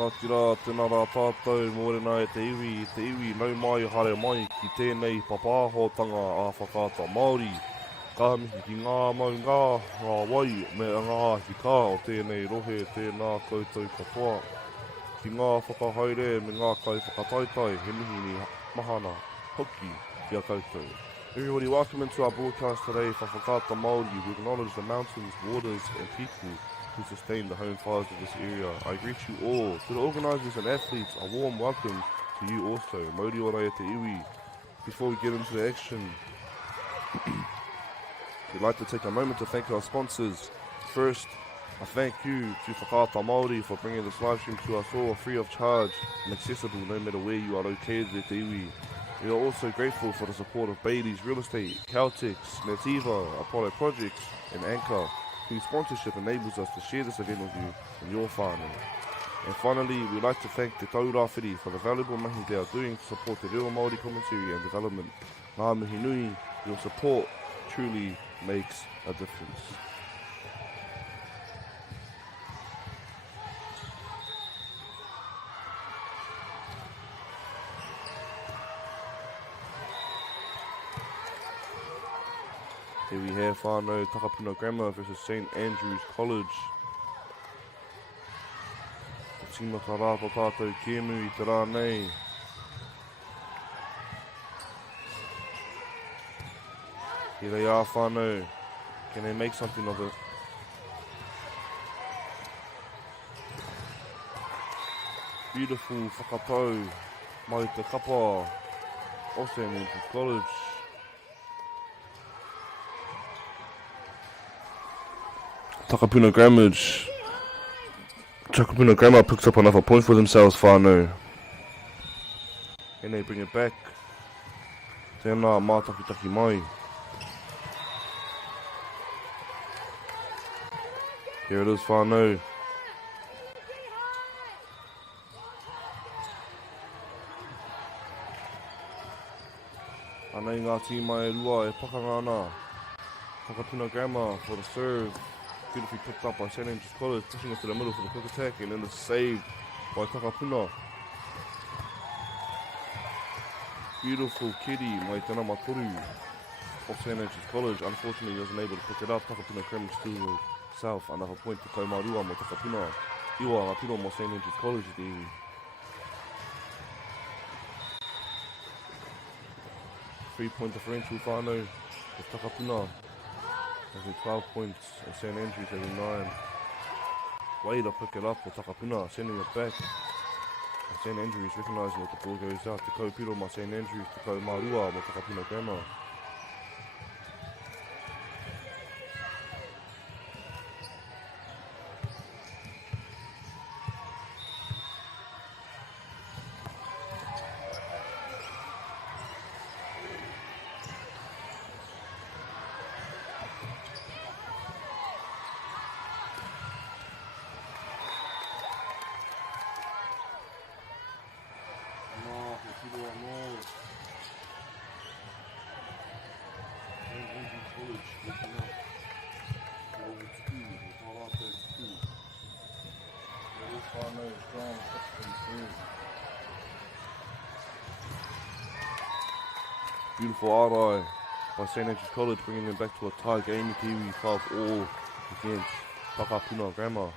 Ka tira tēnā rā tātou mōrena e te iwi nau mai hare mai ki tēnei papāhotanga a whakaata Māori. Ka mihi ki ngā maunga, ngā wai me ngā hika o tēnei rohe tēnā koutou katoa. Ki ngā whakahaere me ngā kai whakataitai he mihi ni mahana hoki ki a koutou. Everybody, welcome into our broadcast today for Whakaata Māori. We acknowledge the mountains, waters and people who sustain the home fires of this area. I greet you all. To the organisers and athletes, a warm welcome to you also. Mōriora e te iwi. Before we get into the action, we'd like to take a moment to thank our sponsors. First, a thank you to Whakaata Māori for bringing this live stream to us all free of charge and accessible no matter where you are located e te iwi. We are also grateful for the support of Bailey's Real Estate, Caltex, Nativa, Apollo Projects and Anchor, whose sponsorship enables us to share this event with you and your whānau. And finally, we'd like to thank Te Taurāwhiri for the valuable mahi they are doing to support the real Māori commentary and development. Ngā mihi nui, your support truly makes a difference. Here we have whānau Takapuna Grammar versus St. Andrews College. Te tīmata rāta tātou kēmu i te rā nei. Here they are whānau. Can they make something of it? Beautiful whakatau mai te kapa o St. Andrews College. Takapuna Grammar picks up another point for themselves, whānau. And they bring it back. Tēnā mātakitaki mai. Here it is, whānau. Anei ngā tīma e rua e pakanga ana. Takapuna Grammar for the serve. Beautifully picked up by St. Andrews College, pushing it to the middle for the quick attack, and then it's saved by Takapuna. Beautiful kiddie, mai tēnā matoru of St. Andrews College. Unfortunately, he wasn't able to pick it up. Takapuna Grammar still south, another point to Kaumārua mo Takapuna. Iwa ngā piro mo St. Andrews College te iwi. Three-point differential whānau with Takapuna. Having 12 points and St. Andrews having 9. Way to pick it up for Takapuna, sending it back. And St. Andrews recognising that the ball goes out. Te kaupiro ma St. Andrews, te Kaumārua mo Takapuna Grammar. Beautiful eye by St. Andrews College, bringing them back to a tie game. Kiwi 12-all against Takapuna Grammar.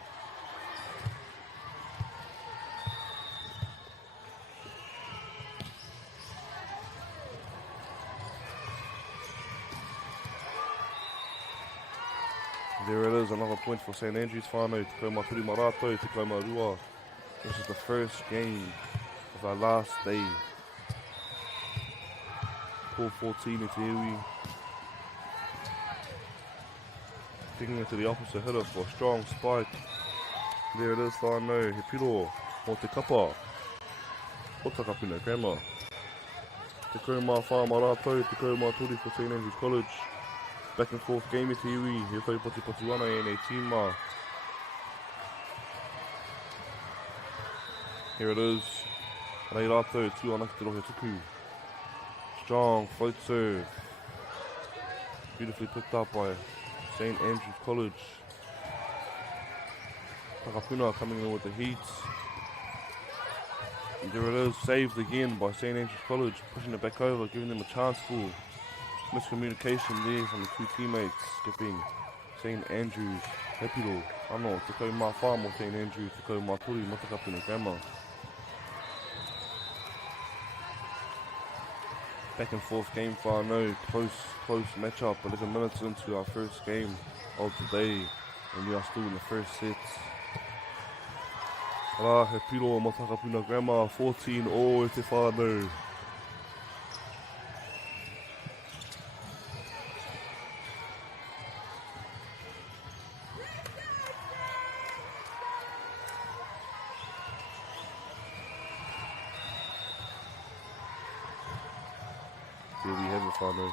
There it is, another point for St. Andrews whānau, te kaumaturi marato, te Kaumārua. This is the first game of our last day. 4-14 in te iwi. Kicking it to the opposite hitter for a strong spike. There it is, whānau, he piro mo te kapa. O Takapuna Grammar. Te kaumā whāmarato, te kaumaturi for St. Andrews College. Back and forth game e te iwi, he tau poti wana e nei tīma. Here it is. Rei rātou, tū anaki te rohe tuku. Strong float serve. Beautifully picked up by St. Andrews College. Takapuna coming in with the heat. There it is, saved again by St. Andrews College, pushing it back over, giving them a chance for miscommunication there from the two teammates, skipping St. Andrews, Hepiro, ano, te kau mā whā mo St. Andrews, te kau mā turi, mo Takapuna Grammar. Back and forth game whānau, close matchup, 11 minutes into our first game of the day, and we are still in the first set. Rā, he piro mo Takapuna Grammar, 14-0 e te whānau. Here we have it, whānau.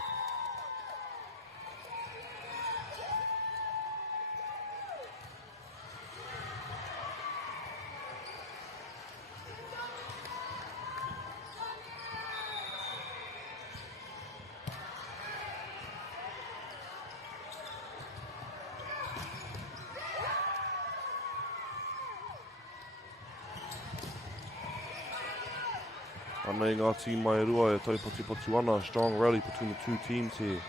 Anei ngā team Maiorua e taupoti ana, strong rally between the two teams here.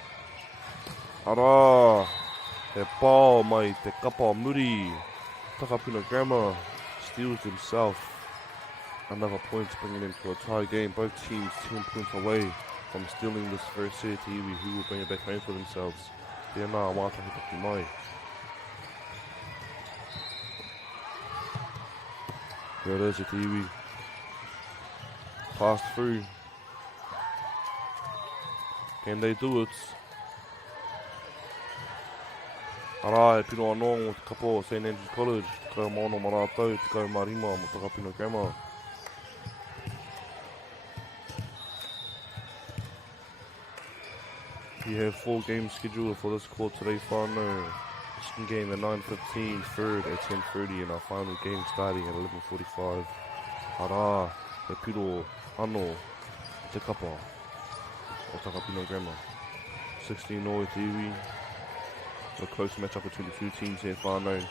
Arā, he pāo mai te kapa muri. Takapuna Grammar steals himself. Another point bringing him to a tie game. Both teams 10 points away from stealing this first set. Iwi, who will bring it back home for themselves. Tēnā wātahitaki mai. There it is at Iwi. Passed through. Can they do it? Arā, e piro anō mo te kapo St. Andrews College. Te kau maono marātou, te kau marima mo Takapuna Grammar. We have 4 games scheduled for this court today, whānau. Second game at 9:15, third at 10:30, and our final game starting at 11:45. Arā, he piro ano te kapa o Takapuna Grammar. 16-0 te iwi. A close matchup between the two teams here, whānau.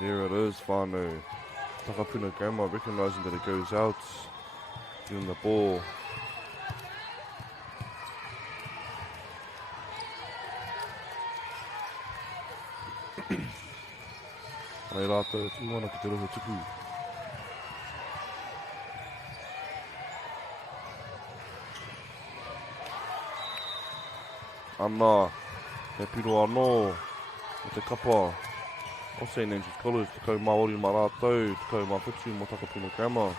There it is, whānau. Takapuna Grammar recognising that it goes out. Giving the ball. Nei rātou, tūwana ki te roho tuku. Anā, he piro anō, mo te kapa o St. Andrews College, te kau MΑORI mā rātou, te kau mā whitu mo Takapuna Grammar.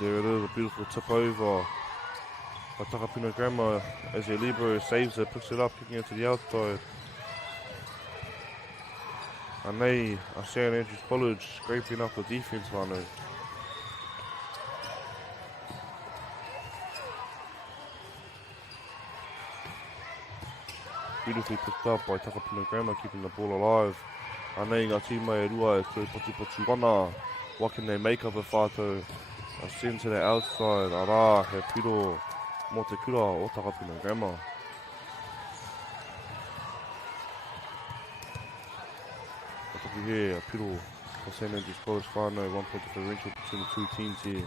There it is, a beautiful tip over by Takapuna Grammar as their libero saves it, picks it up, kicking it to the outside. Anei, a St. Andrews College scraping up the defense, whānau. Beautifully picked up by Takapuna Grammar, keeping the ball alive. Anei, ngā team Maiorua e taupoti ana. What can they make of it, whātou? A send to the outside, arā, he piro mo te kura o Takapuna Grammar. Ataki here, a piro o St. Andrews College whānau, 1 point differential between the two teams here.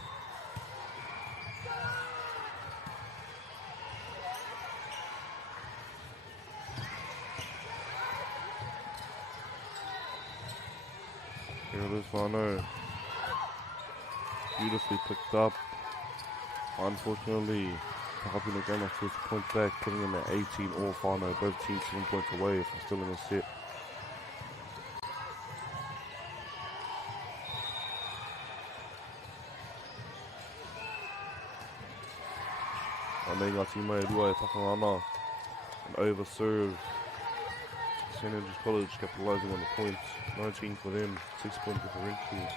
Here it is, whānau. Beautifully picked up. Unfortunately, Takapuna Grammar first point back, putting them at 18-all whānau. Both teams 7 points away from still in the set. Anei ngā team Maiorua e pakanga ana. An overserve. St. Andrews College capitalising on the points. 19 for them, 6 point differential.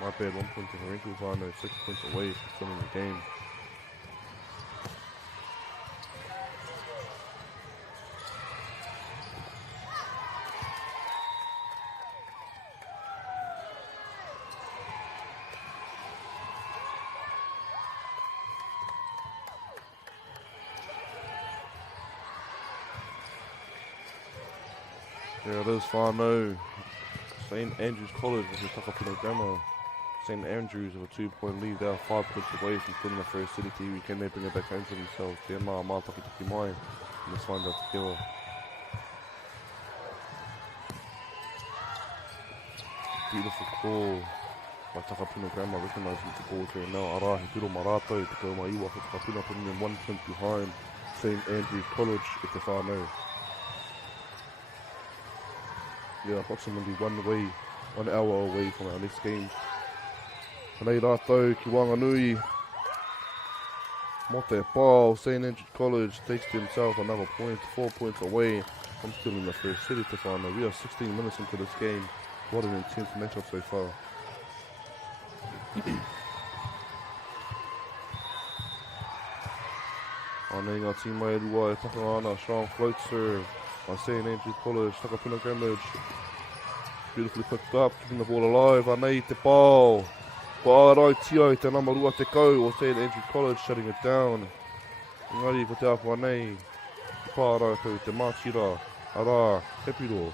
My bad, 1 point differential, whānau, 6 points away from still in the game. Here it is, whānau. St. Andrews College versus Takapuna Grammar. St. Andrews with a 2-point lead. They are 5 points away from putting the first city TV. Can they bring it back home for themselves? Tēnā mātaki taki mai. Let's find out together. Beautiful call by Takapuna Grammar, recognising the ball here now. Ara, he piro marato, te kau mai iwa for Takapuna, putting them 1 point behind St. Andrews College at the whānau. Yeah, approximately 1 hour away from our next game. Nei rātou ki Maunganui. Mo te pāo, St. Andrews College takes to himself another point, 4 points away from still in the first city to whānau. We are 16 minutes into this game. What an intense matchup so far. Anei ngā tīmai rua e Takapuna, strong float serve by St. Andrews College, Takapuna Grammar. Beautifully picked up, keeping the ball alive. Anei te pāo. Aotearoa te nama rua te kau o St. Andrews College, shutting it down. Engari ko te apa nei. Te pāra tau te mātira. Ara, he piro.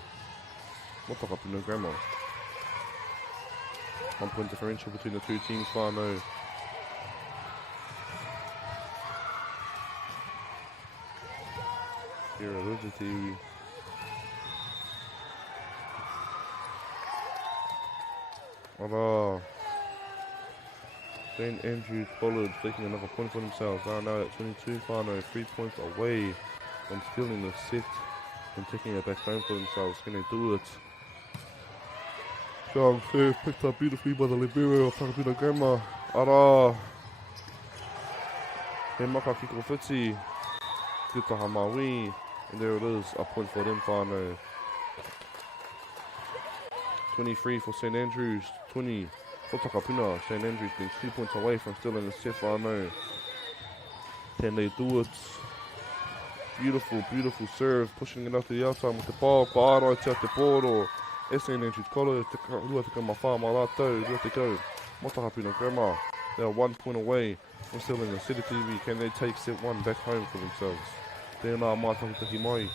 Mo Takapuna Grammar. 1 point differential between the two teams, whānau. Here it is, the TV. Ara. St. Andrews College taking another point for themselves. They are now at 22, whānau, 3 points away from stealing the set and taking it back home for themselves. Can they do it? Strong serve picked up beautifully by the libero of Takapuna Grammar. Ara. He maka kiko whiti. Te taha MΑORI. And there it is, a point for them, whānau. 23 for St. Andrews, 20 for Takapuna. St. Andrews being 2 points away from still in the set, whānau. Can they do it? Beautiful, beautiful serve, pushing it out to the outside with the ball. Aotearoa te te pōro. St. Andrews College, rua te kau mawha ma rātou, rua te kau. Mo Takapuna Grammar. They are 1 point away from still in the city TV. Can they take set 1 back home for themselves? Tēnā mātaki taki mai.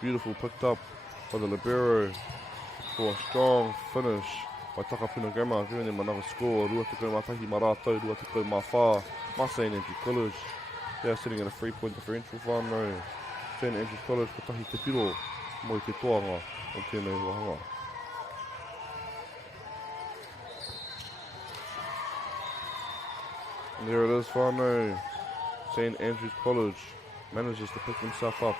Beautiful picked up by the libero for a strong finish by Takapuna Grammar, giving them another score. Rua te kau mātahi ma rātou, rua te kau mawha ma St. Andrews College. They are sitting at a 3 point differential, whānau. St. Andrews College ko tahi te piro mo i te toanga o tēnei wahanga. And there it is, whānau. St. Andrews College manages to pick himself up.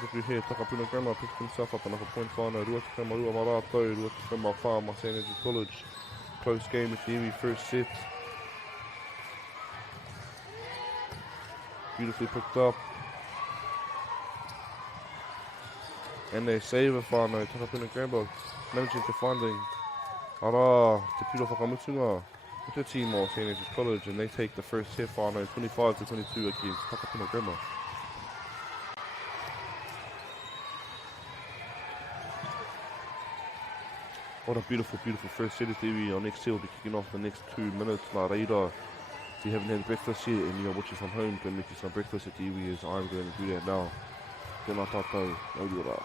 Look at here, Takapuna Grammar picked himself up another point, whānau. Rua te kau ma rua ma rātou, rua te kau ma whā ma St. Andrews College. Close game at the very first set. Beautifully picked up. And they save it, whānau. Takapuna Grammar managing to finding ara te piro whakamutunga with the team of St. Andrews College, and they take the first set, whānau, 25-22 against Takapuna Grammar. What a beautiful, beautiful first set of TV. Our next set will be kicking off the next 2 minutes. Nā reira, if you haven't had breakfast yet and you're watching from home, go make you some breakfast at TV, as I'm going to do that now. Tēnā tātou, Aotearoa.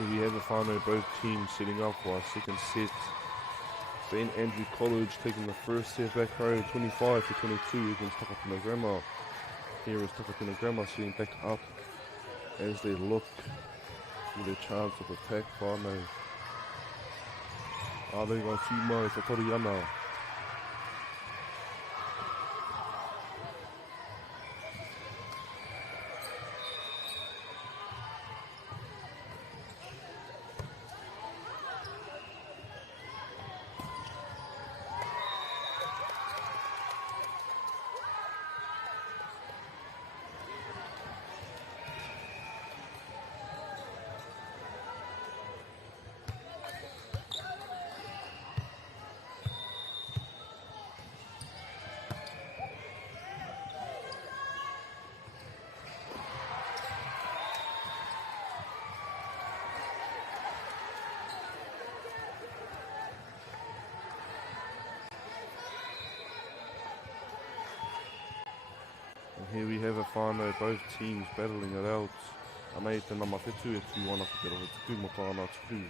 We have a whānau, both teams setting up for our second set. St. Andrews College taking the first set back home, 25-22 against Takapuna Grammar. Here is Takapuna Grammar sitting back up as they look with a chance of attack whānau. Ārenga si mai sa tori ana. Here we have a whānau, both teams battling it out. Anei te nama whetu e tū ana ko te rohe tuku mo tāna tuku.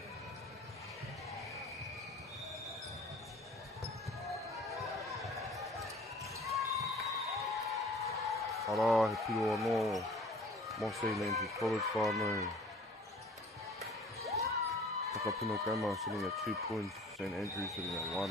Ara, he piro anō, St Andrews College whānau. Takapuna Grammar sitting at 2 points, St Andrews sitting at 1.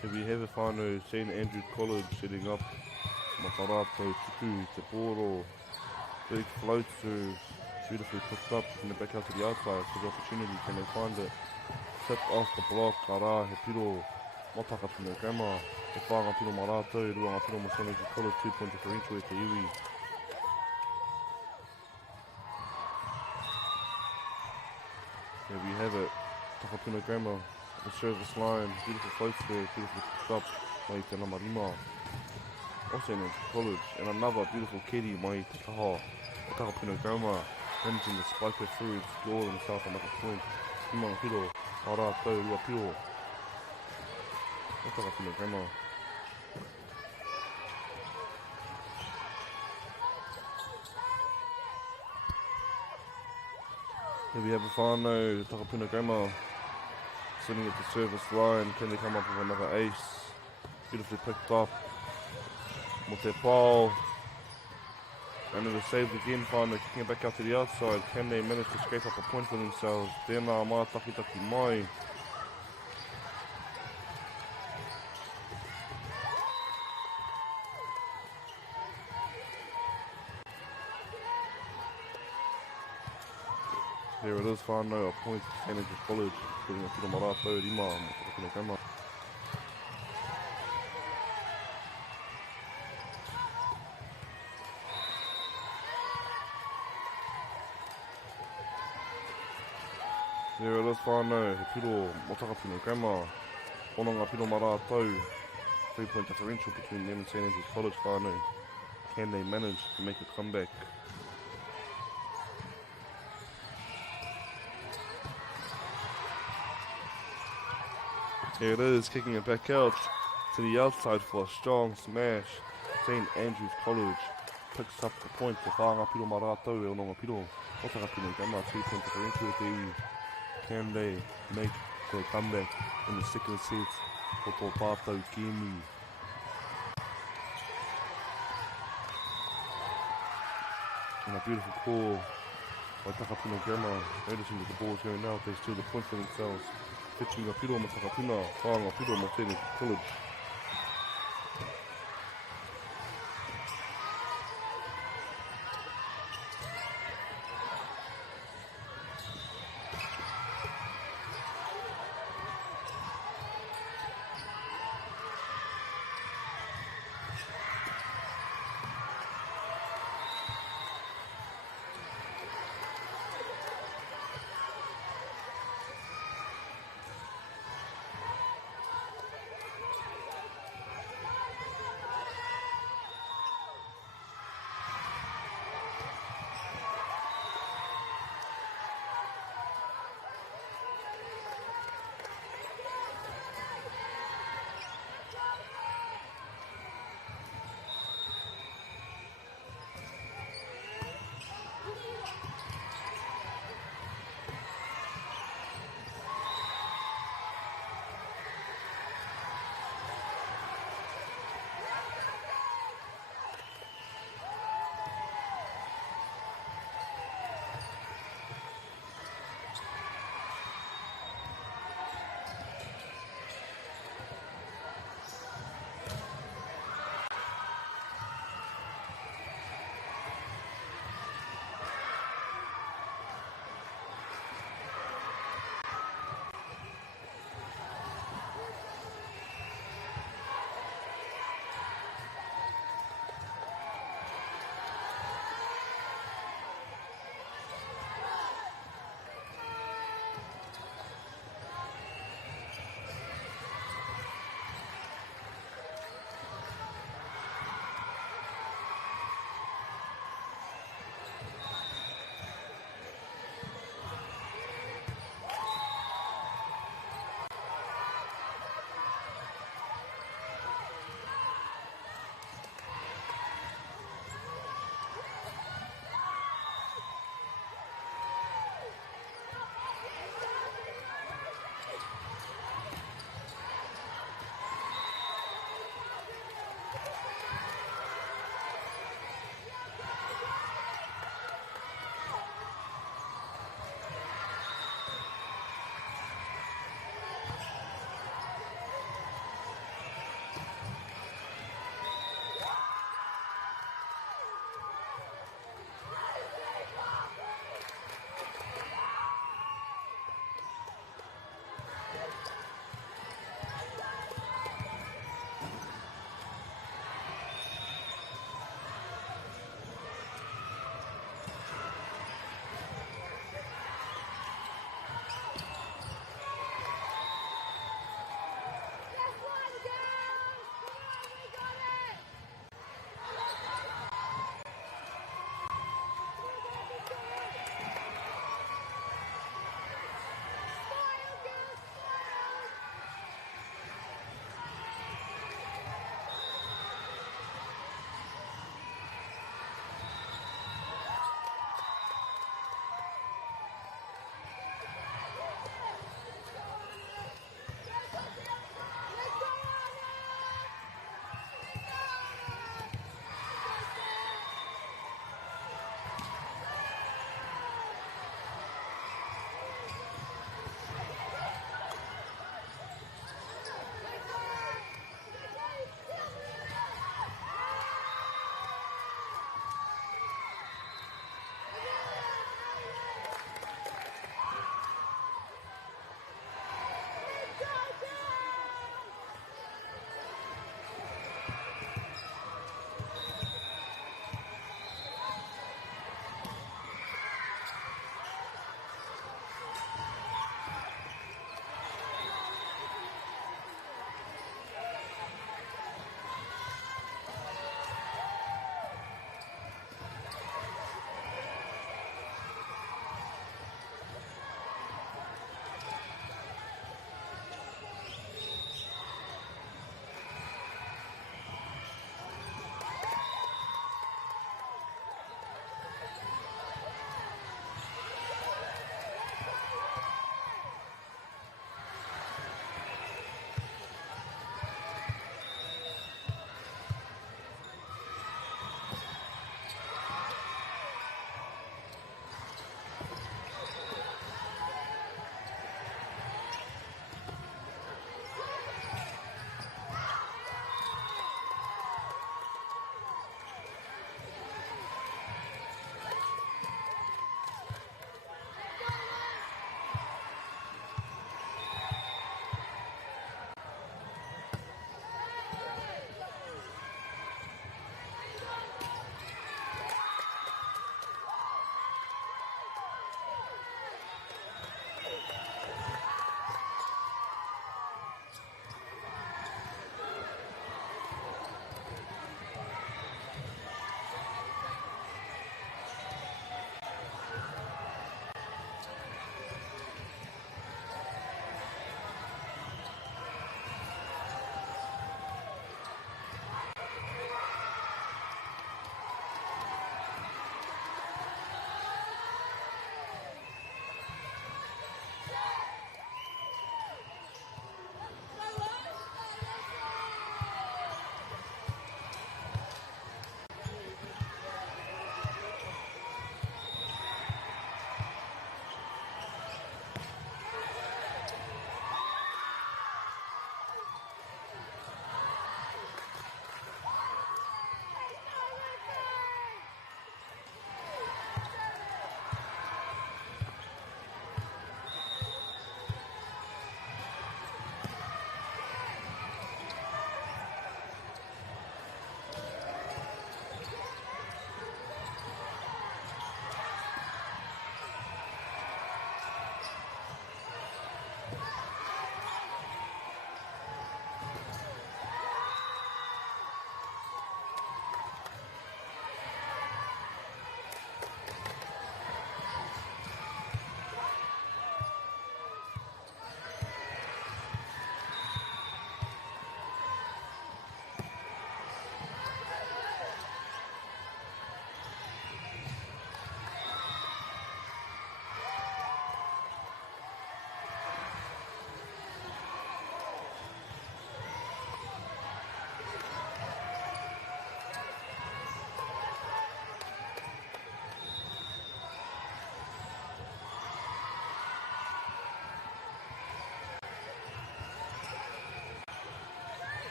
Here we have a whānau, St Andrews College setting up. Matarato tuku, te poro. Big float serve, beautifully picked up in the back out to the outside for the opportunity. Can they find it? Tip off the block, ara, he piro. Takapuna Grammar, te whanga piro marato, ruanga piro mo St Andrews College, 2-point differential e te iwi. Here we have it, Takapuna Grammar. The service line, beautiful floats there, beautifully picked up by te Namarima. Also St Andrews College, and another beautiful kitty by te kaha. Takapuna Grammar, managing to spike it through, score himself another point. Himanga piro, ara tau, rua piro. Takapuna Grammar. Here we have a whānau, Takapuna Grammar. Sitting at the service line, can they come up with another ace? Beautifully picked up. Mo te pau. And it was saved again, whānau kicking it back out to the outside. Can they manage to scrape up a point for themselves? Tēnā mā taki mai. There it is, whānau, a point to St Andrews College. Putting a piro marato, rima, mo Takapuna Grammar. There it is, whānau, he piro mo Takapuna Grammar. Onanga piro marato. 3-point differential between them and St Andrews College, whānau. Can they manage to make a comeback? Here it is, kicking it back out to the outside for a strong smash. St Andrews College picks up the point. Te whanga piro marato e ononga piro. O Takapuna Grammar, 3-point differential te iwi. Can they make their comeback in the second set? O tō pātau kimi. And a beautiful call by Takapuna Grammar. Noticing that the ball is going out, they steal the point for themselves. Pitching a piro mo Takapuna, whanga piro mo St Andrews College.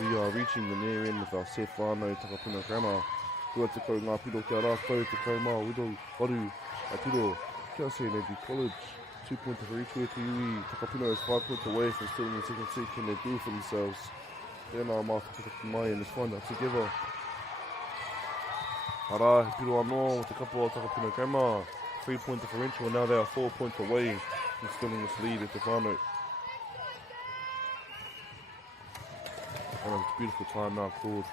We are reaching the near end of our set whānau Takapuna Grammar. Rua te kau ngā piro kia rātou, te kau mā wido, waru, a piro, kia se Energy College. 2 points for each way to Iwi. Takapuna is 5 points away from still in the second seat. Can they do for themselves? Tēnā mā whakataki mai, and let's find out together. Ara, he piro anō with a couple of Takapuna Grammar. 3-point differential, and now they are 4 points away from still in this lead at the whānau. And it's a beautiful time now called.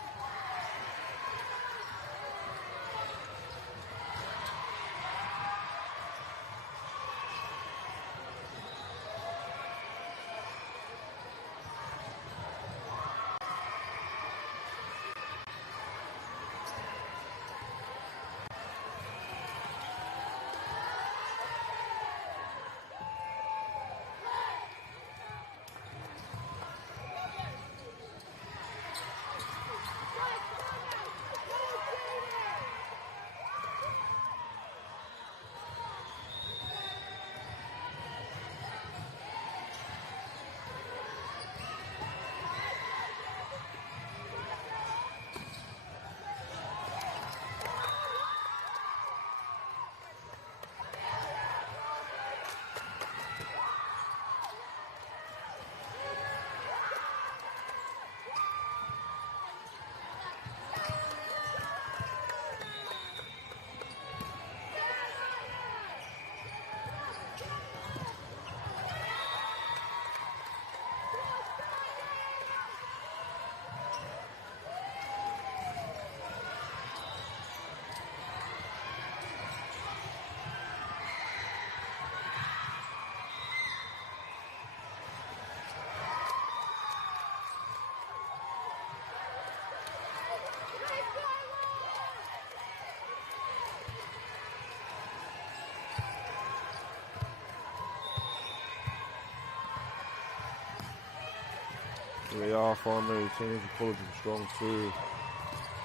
They are whānau, Energy College is strong too.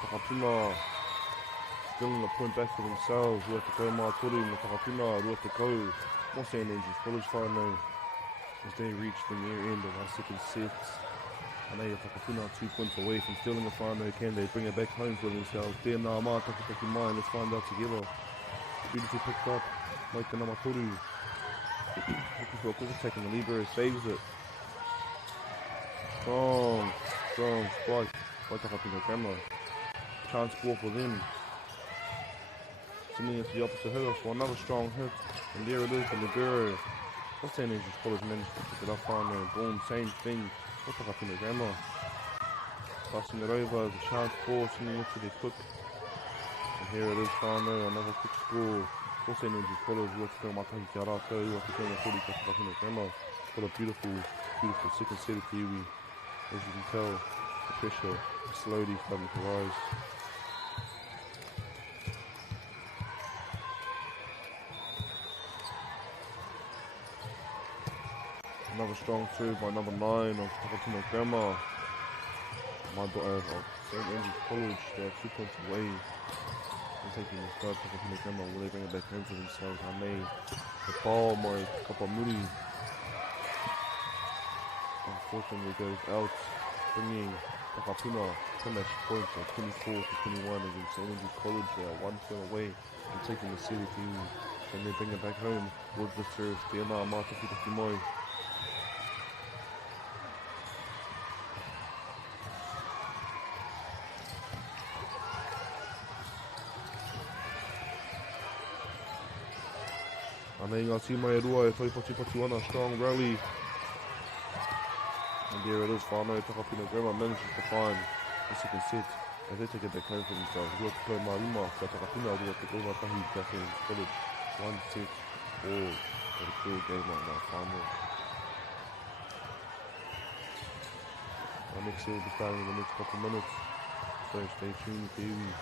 Takapuna still in the point back for themselves. Rua te kau mā toru no Takapuna, rua te kau. More Energy College whānau as they reach the near end of our second set. And they are Takapuna 2 points away from stealing the whānau. Can they bring it back home for themselves? Tēnā mā takitaki mai, let's find out together. Beautifully picked up, mai te nama toru. Looking for a quick attack and the Libero saves it. Strong spike by Takapuna Grammar. Chance ball for them. Sending it to the opposite hitter for another strong hit. And there it is, the Libero. What's the Energy College managed to pick it up on and boom, same thing. What's Takapuna Grammar? Passing it over, the chance ball, sending it to the quick. And here it is, whānau, another quick score. What's the Energy College? Rua te kau matahi kia rātou, rua te kau matahi kia Takapuna Grammar. What a beautiful second set of Iwi. As you can tell, the pressure is slowly starting to rise. Another strong serve by number 9 of Takapuna Grammar. St. Andrews College, they are 2 points away from taking the start. Takapuna Grammar, will they bring it back home for themselves? I may. The ball, my Kapamuri. Unfortunately goes out, bringing Takapuna to match points at 24 to 21 against Energy College. They are 1 point away from taking the CET team, and they bring it back home with the serve. Tēnā mā takitaki mai. Anei ngā tīmai rua e taipati ana, strong rally. And there it is, whānau Takapuna Grammar manages to find the second set as they take it back home for themselves. Rua te kau mā rima, kia Takapuna, rua te kau mā tahi, kia Energy College. 1 set, all. What a cool game right now, whānau. Our next set will be starting in the next couple minutes, so stay tuned with Iwi.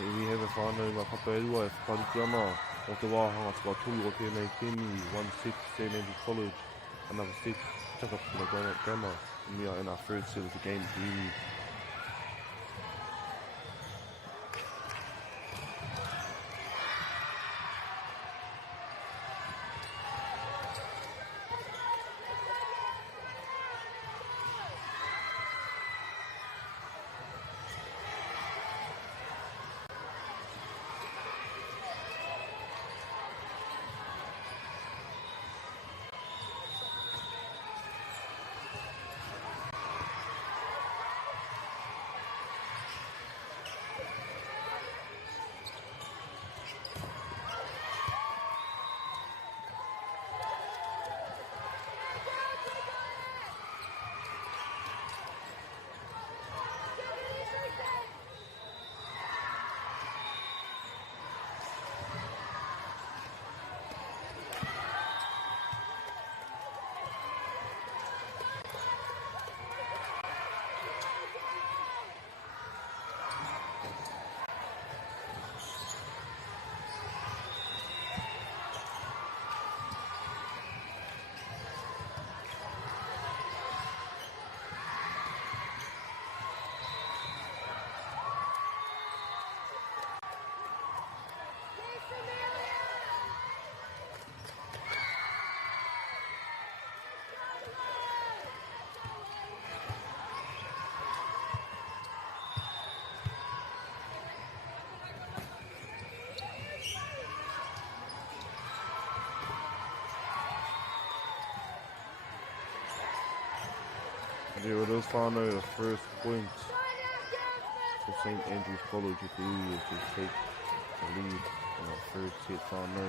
we have a whānau ngā Poirewa e whakariki ana o te wāhanga tua tolu o tēnei kemi, 1 set St Andrews College, another set Takapuna Grammar, and we are in our third set of the game. There it is, whānau, the first point for St Andrews College with the Eagles to take the lead in our third set, whānau.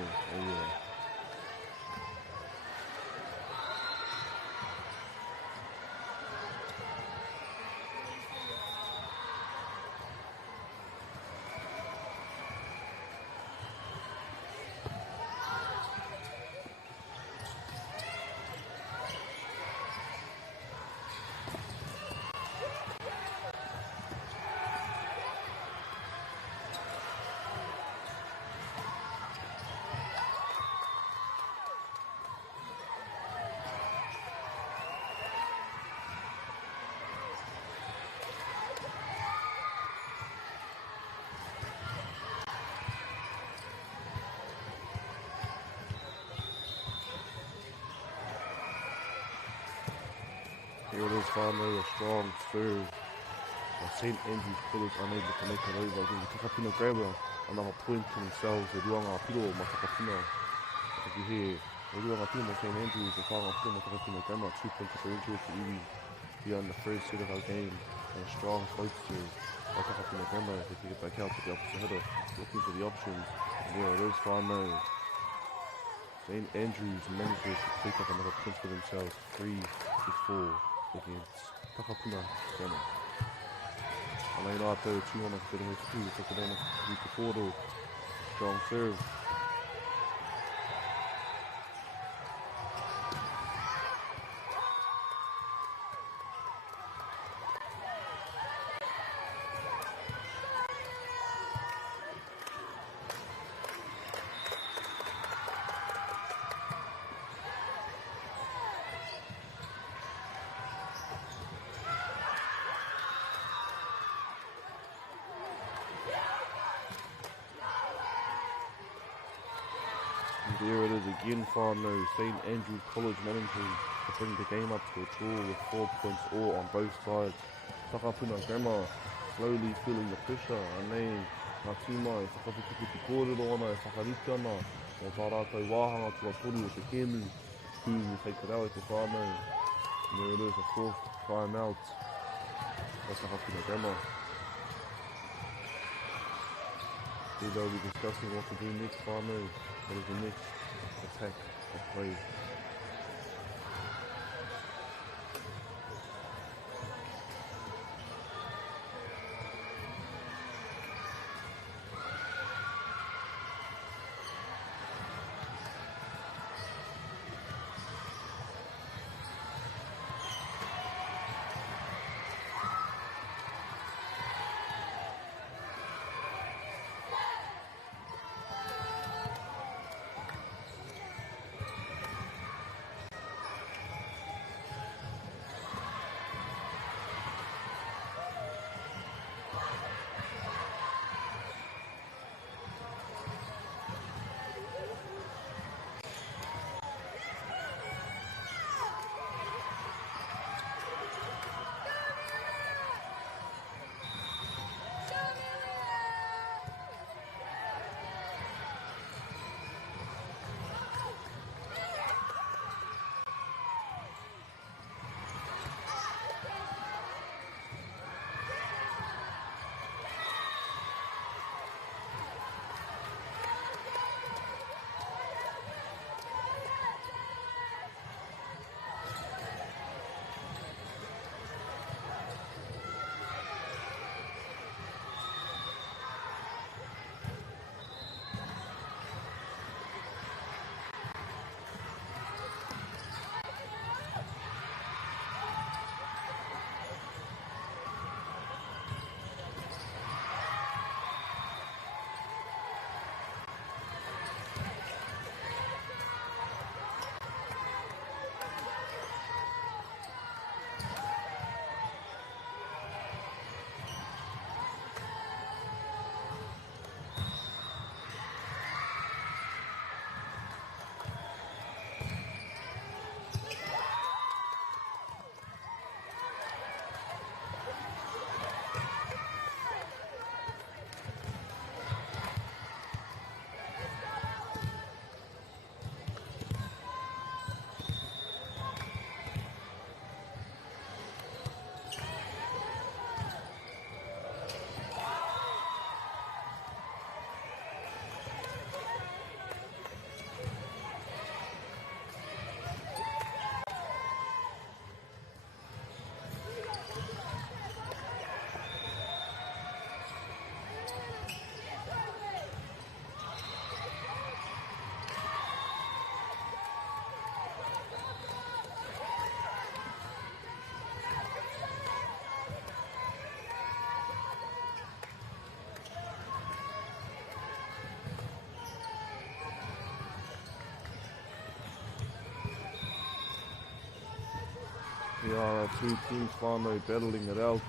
Here it is, whānau, a strong serve. St Andrews College unable to make it over. Again, Takapuna Grabber, another point to themselves. They ruanga piro ma Takapuna. I think you hear, they ruanga piro ma St Andrews, they whanga piro ma Takapuna Grabber. 2 points for Andrews to Iwi beyond the first set of our game. And a strong fight serve by Takapuna Grabber. They can get back out to the opposite header, looking for the options. And there it is, whānau. St Andrews manages to take up another point for themselves. 3-4. Against Takapuna Grammar. And I know after 2 on the two, it's a Takapuna strong serve. There it is again, whānau. St Andrews College managing to bring the game up to a draw with 4 points all on both sides. Takapuna Grammar slowly feeling the pressure. Anei, ngā tīma e whakawhikipiti kōrero ana, e whakariki ana. O tā rātou wāhanga tua toru o te kemi. Who take it out at the whānau. And there it is, a fourth time out by Takapuna Grammar. Here they'll be discussing what to do next, whānau. What is the next attack or play? two teams whānau battling it out.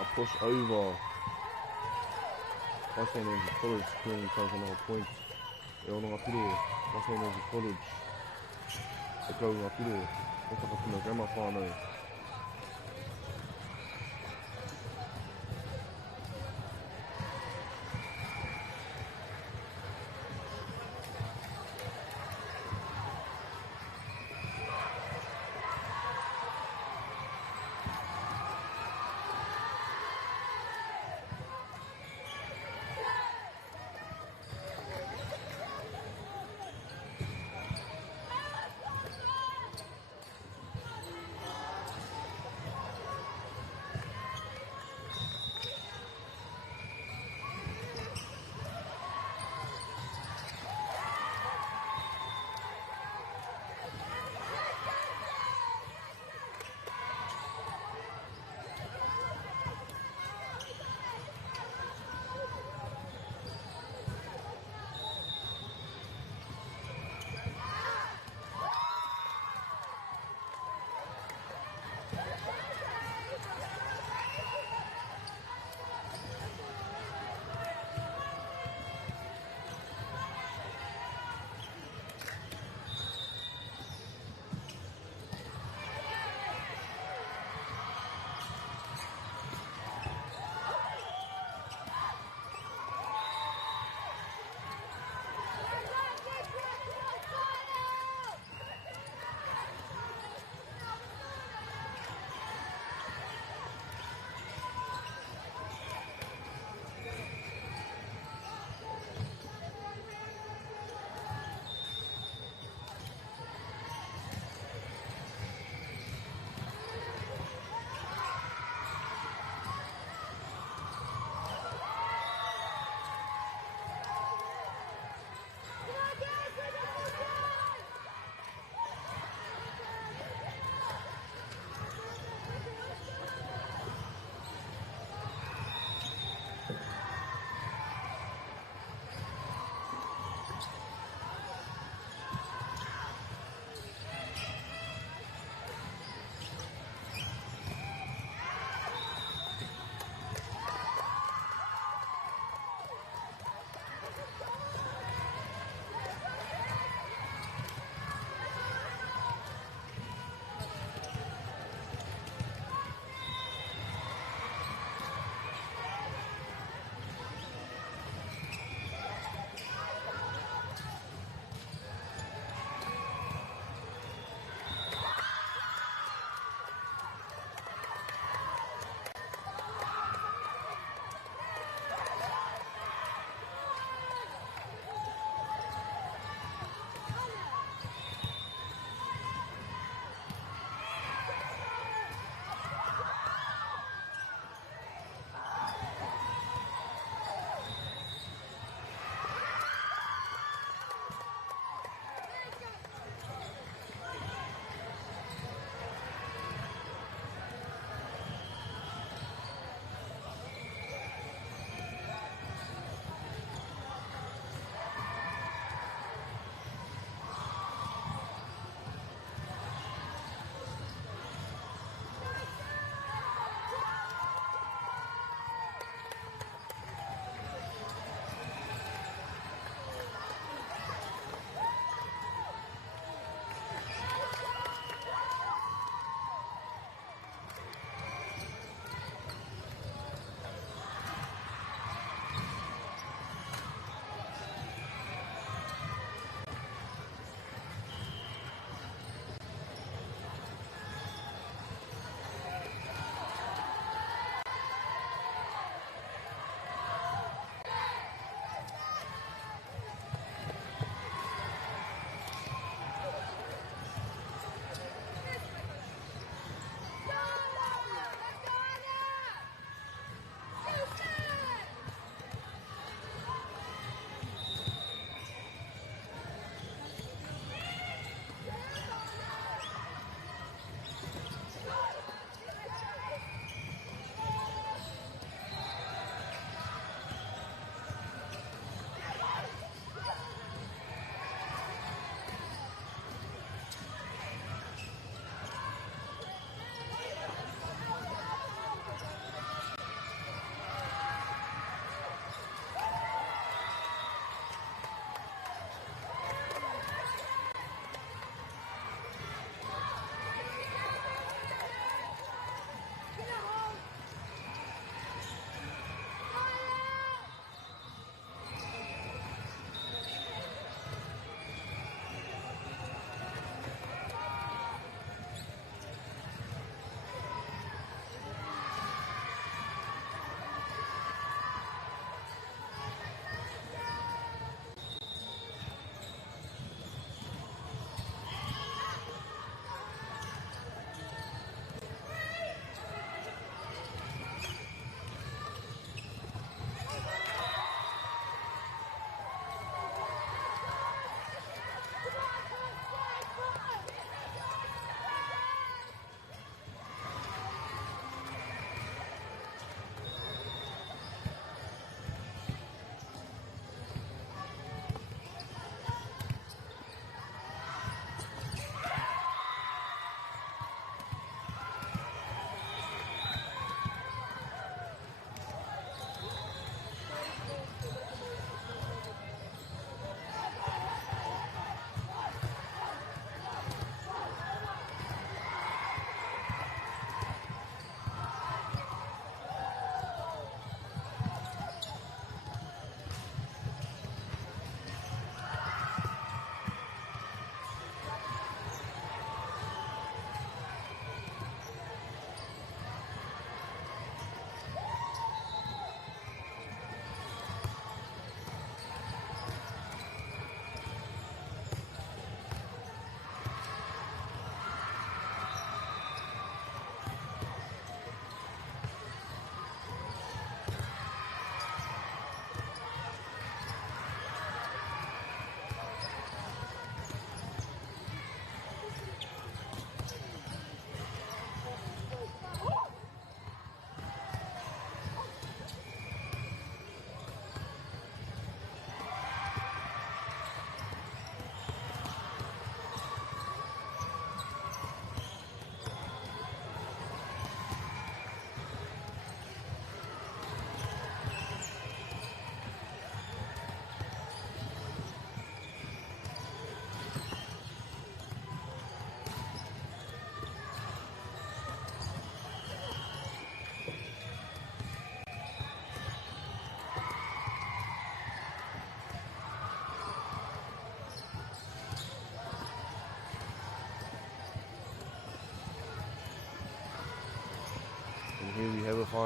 A push over. Western Energy College clearly takes another point. E ono ngā piro, Western Energy College. E kau ngā piro, o Takapuna Grammar whānau.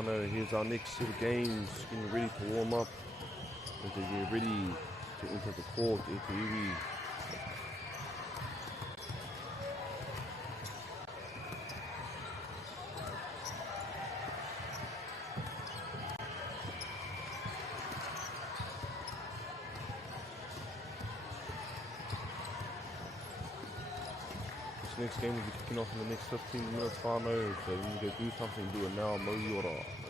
whānau. Here's our next set of games, getting ready to warm up, and to get ready to enter the court, e te iwi. Next game will be kicking off in the next 15 minutes, whānau. So when you go do something, do it now. MāORI.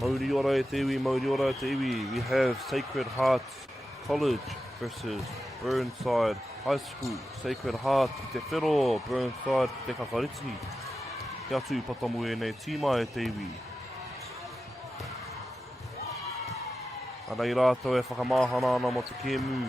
Mauri ora e te iwi, mauri ora e te iwi. We have Sacred Hearts College versus Burnside High School. Sacred Heart ki te whiro, Burnside ki te kakariti. Te atu I patamu e nei tīma e te iwi. Ana I rātou e whakamāhana ana mo te kēmu.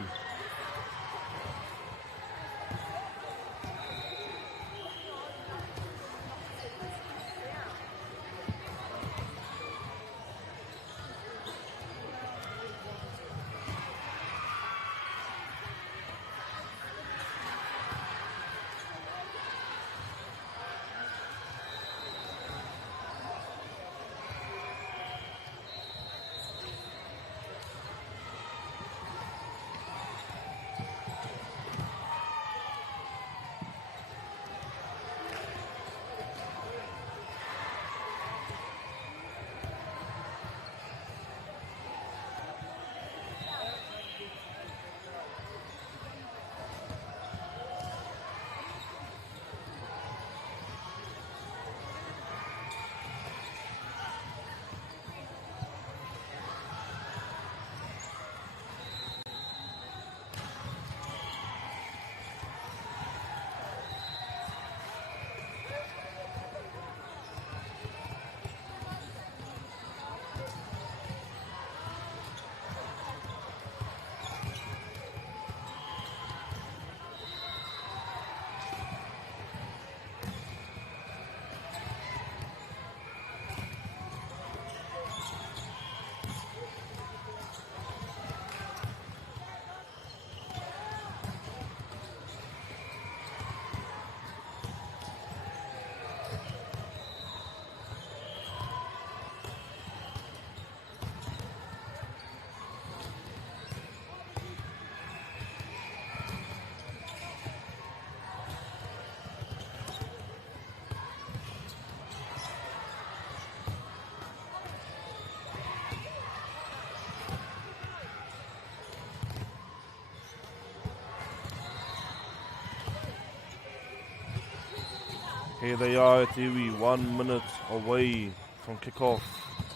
Here they are at Iwi, 1 minute away from kick-off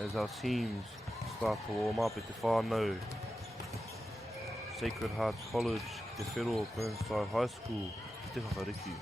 as our teams start to warm up at the whānau. Sacred Heart College, Te Whero, Burnside High School, Te Whakariki.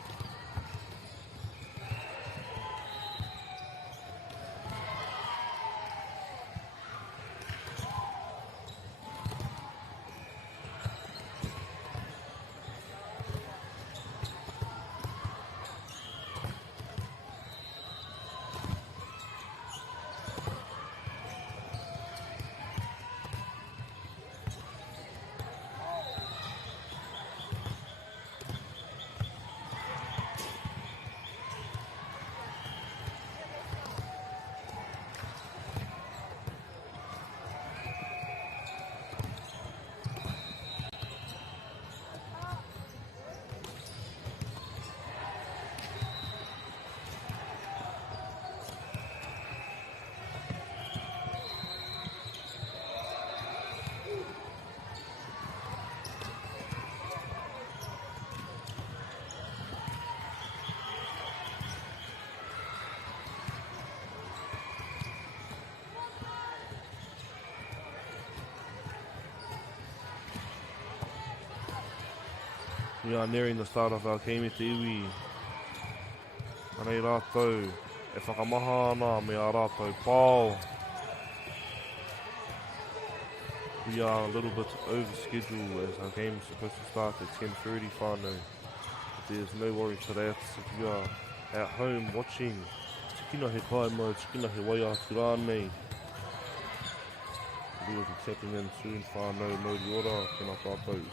We are nearing the start of our game at Iwi. Anei rātou, e whakamaha ana me a rātou pāo. We are a little bit over schedule as our game is supposed to start at 10:30 whānau. But there's no worry to that. If you are at home watching, tikina he kai mai, tikina he wai atu rānei. We will be tapping in soon whānau mauri ora, tēnā tātou.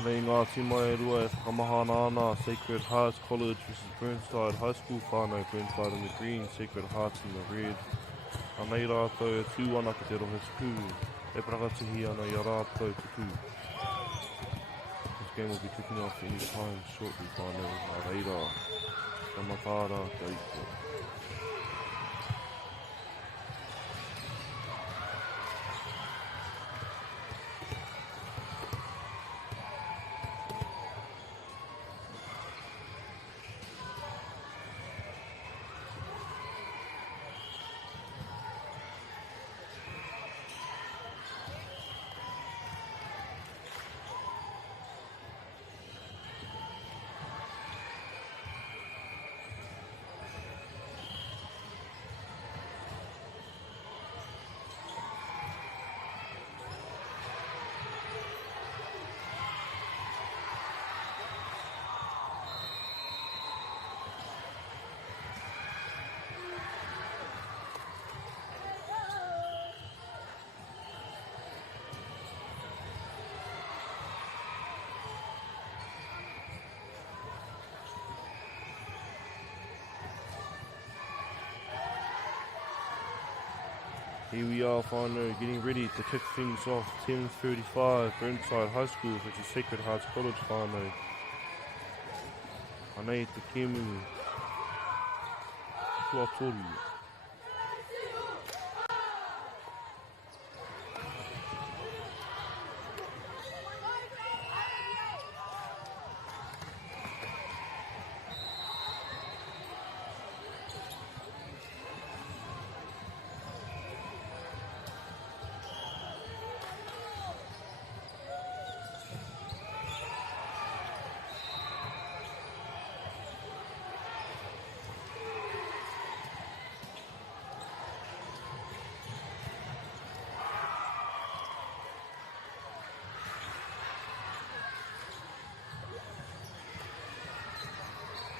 Anei ngā tima e rua e whakamahana ana, Sacred Hearts College versus Burnside High School whānau, Burnside in the green, Sacred Hearts in the red. Anei rātou e tū ana ki te rohe tuku, e prakatihi ana i a rātou tuku. This game will be kicking off any time shortly whānau, a reira, tamatara, teiko. Here we are, whānau, getting ready to kick things off. 10:35, Burnside High School versus Sacred Hearts College, whānau. Anei te kemu, tuatoru.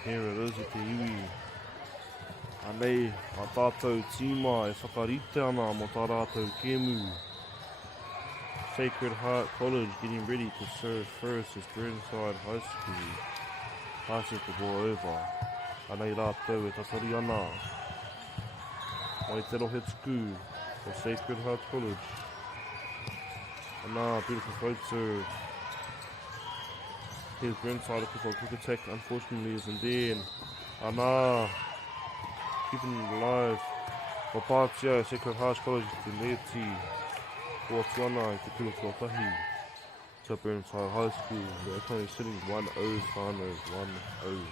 Here it is at te iwi. Anei, a tātou tīma e whakarite ana mo tā rātou kemu. Sacred Heart College getting ready to serve first as Burnside High School. Passes the ball over. Anei rātou e tatari ana. Mai te rohe tuku for Sacred Heart College. Ana, beautiful throat serve. Here's Burnside looking for a quick attack, unfortunately isn't there. Ana, keeping it alive. Wapātia, Sacred Hearts College, te leti. Kua tuana, te pilo kua tahi. To Burnside High School, they're currently sitting 1-0 whānau, 1-0.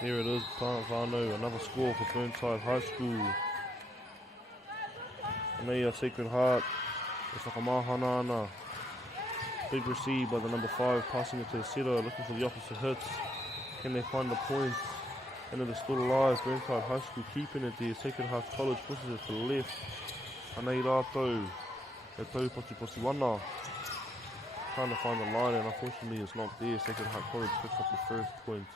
Here it is, whānau, another score for Burnside High School. Anei a Sacred Heart, e whakamahana ana. Big receive by the number 5, passing it to the setter, looking for the opposite hits. Can they find the points? And it is still alive, Burnside High School keeping it there. Sacred Heart College pushes it to the left. Anei rātou, e tau poti wana. Trying to find the line and unfortunately it's not there. Sacred Heart College picks up the first points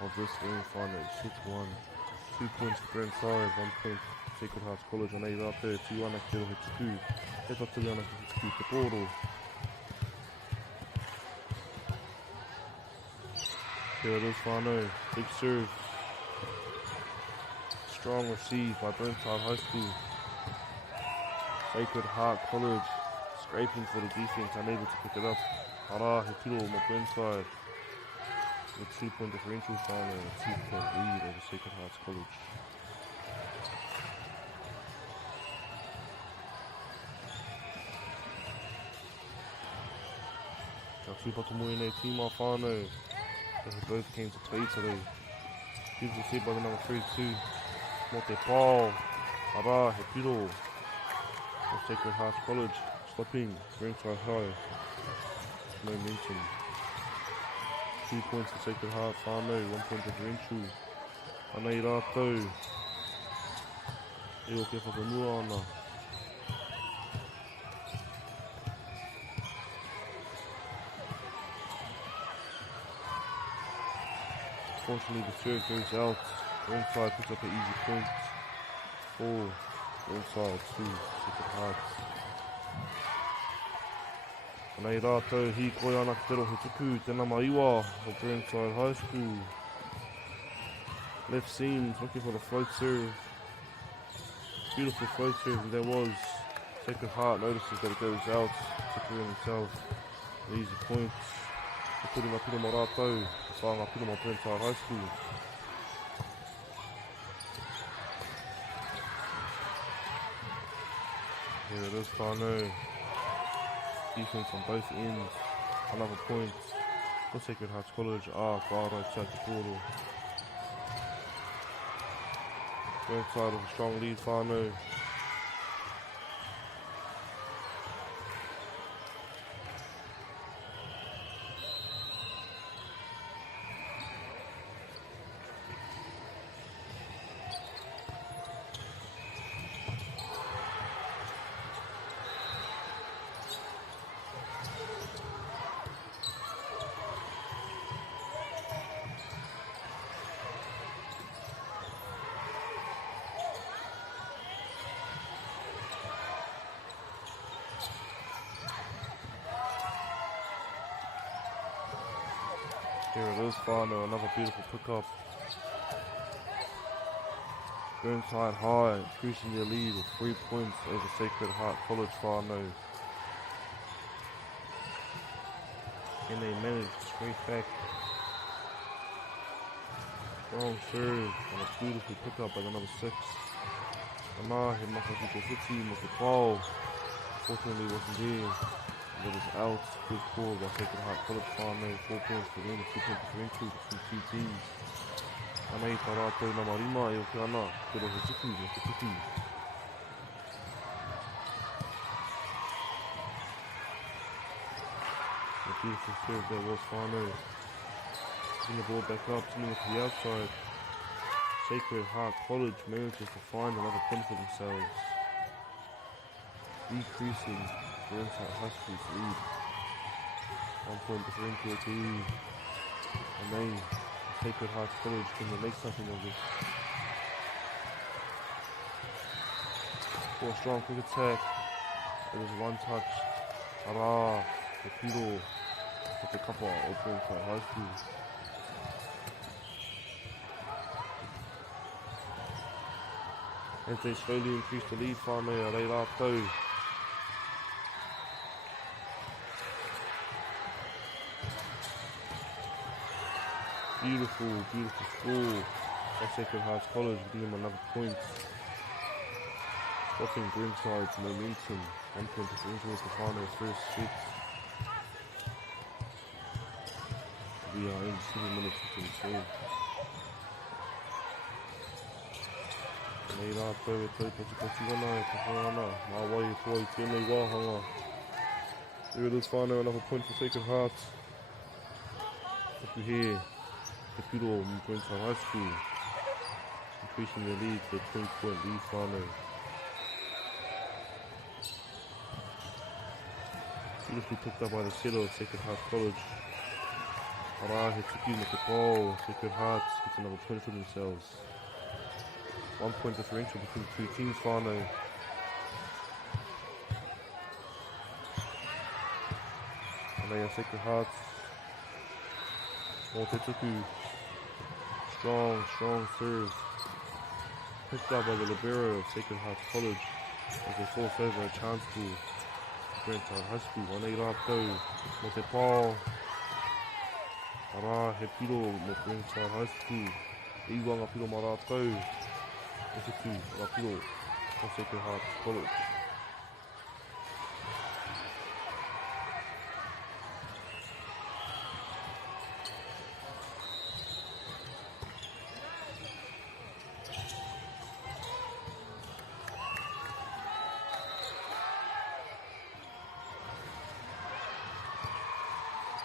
of this game final. 6-1. 2 points for Burnside, 1 point for Sacred Hearts College. Anei rātou, 2-1 ki te rohe tuku. E taturi ana ki te tuku te pōro. Here it is, whānau. Big serve. Strong receive by Burnside High School. Sacred Heart College scraping for the defense, unable to pick it up. Ara, he piro mo Burnside. With 2-point differential final and a 2-point lead over Sacred Hearts College. Ka tūpata mui nei tīma whānau. They both came to play today. Beautiful set by the number 32. Mo te pāo. Ara, he piro. Of Sacred Hearts College. Stopping Burnside High. Momentum. 2 points for Sacred Heart, whānau, 1 point differential. Anei rātou, E o ke whakanua ana. Fortunately, the serve goes out. Burnside puts up an easy point. 4, Burnside 2, Sacred Hearts. Nei rātou, hi koe ana ki te rohe tuku, tēnā maiwa o Burnside High School. Left seams, looking for the float serve. Beautiful float serve there was. Sacred Heart notices that it goes out. Securing himself an easy point. Putting up Pino Marato, whānga Pino Mā Burnside High School. Here it is, whānau. Defense on both ends. Another point for Sacred Hearts College. Whārai Takapuna. Burnside with a strong lead, whānau. Here it is, whānau, another beautiful pickup. Burnside High increasing their lead with 3 points over Sacred Heart College, whānau. And they managed to scrape back. Strong serve and a beautiful pickup by the number 6. Anā he maka ki te whiti mo te pau. Fortunately wasn't there. It was out. Good call by Sacred Heart College, whānau. 4 points for them, 2 point differential between two teams. Anei tā rātou nā marima e o ke ana, te rohe tuku mo te tuku. A beautiful serve there was, whānau. Bring the ball back up, sending it to the outside. Sacred Heart College manages to find another point for themselves, decreasing Burnside High School's lead. 1 point differential to and then Sacred Heart College can make something of this. For a strong quick attack, it was one touch. Arā, the piro, with the kapa of Burnside High School. As they slowly increase the lead, whānau, rei rātou. Beautiful, beautiful score by Sacred Hearts College, giving them another point. Stopping Burnside's momentum. 1 point differential with the final first set. We are in 7 minutes into the game. Nei rātou e taupati ana, e taho ana. Mā wai e toi tēnei wāhanga. Here it is, whānau, another point for Sacred Hearts. Taku here. The piro mo Burnside High School, increasing their lead to a 20-point lead, whānau. Beautifully picked up by the setter of Sacred Heart College. Arā he tuku mo te pau, Sacred Hearts gets another point for themselves. 1 point differential between the two teams, whānau. And they are Sacred Hearts. Mō te tuku. Strong serve. Picked up by the libero of Sacred Hearts College as they force over a chance for Burnside High School. Anei rātou, mō te pau. Arā he piro mo Burnside High School. Iwanga piro mā rātou. E tuku rā piro o Sacred Hearts College.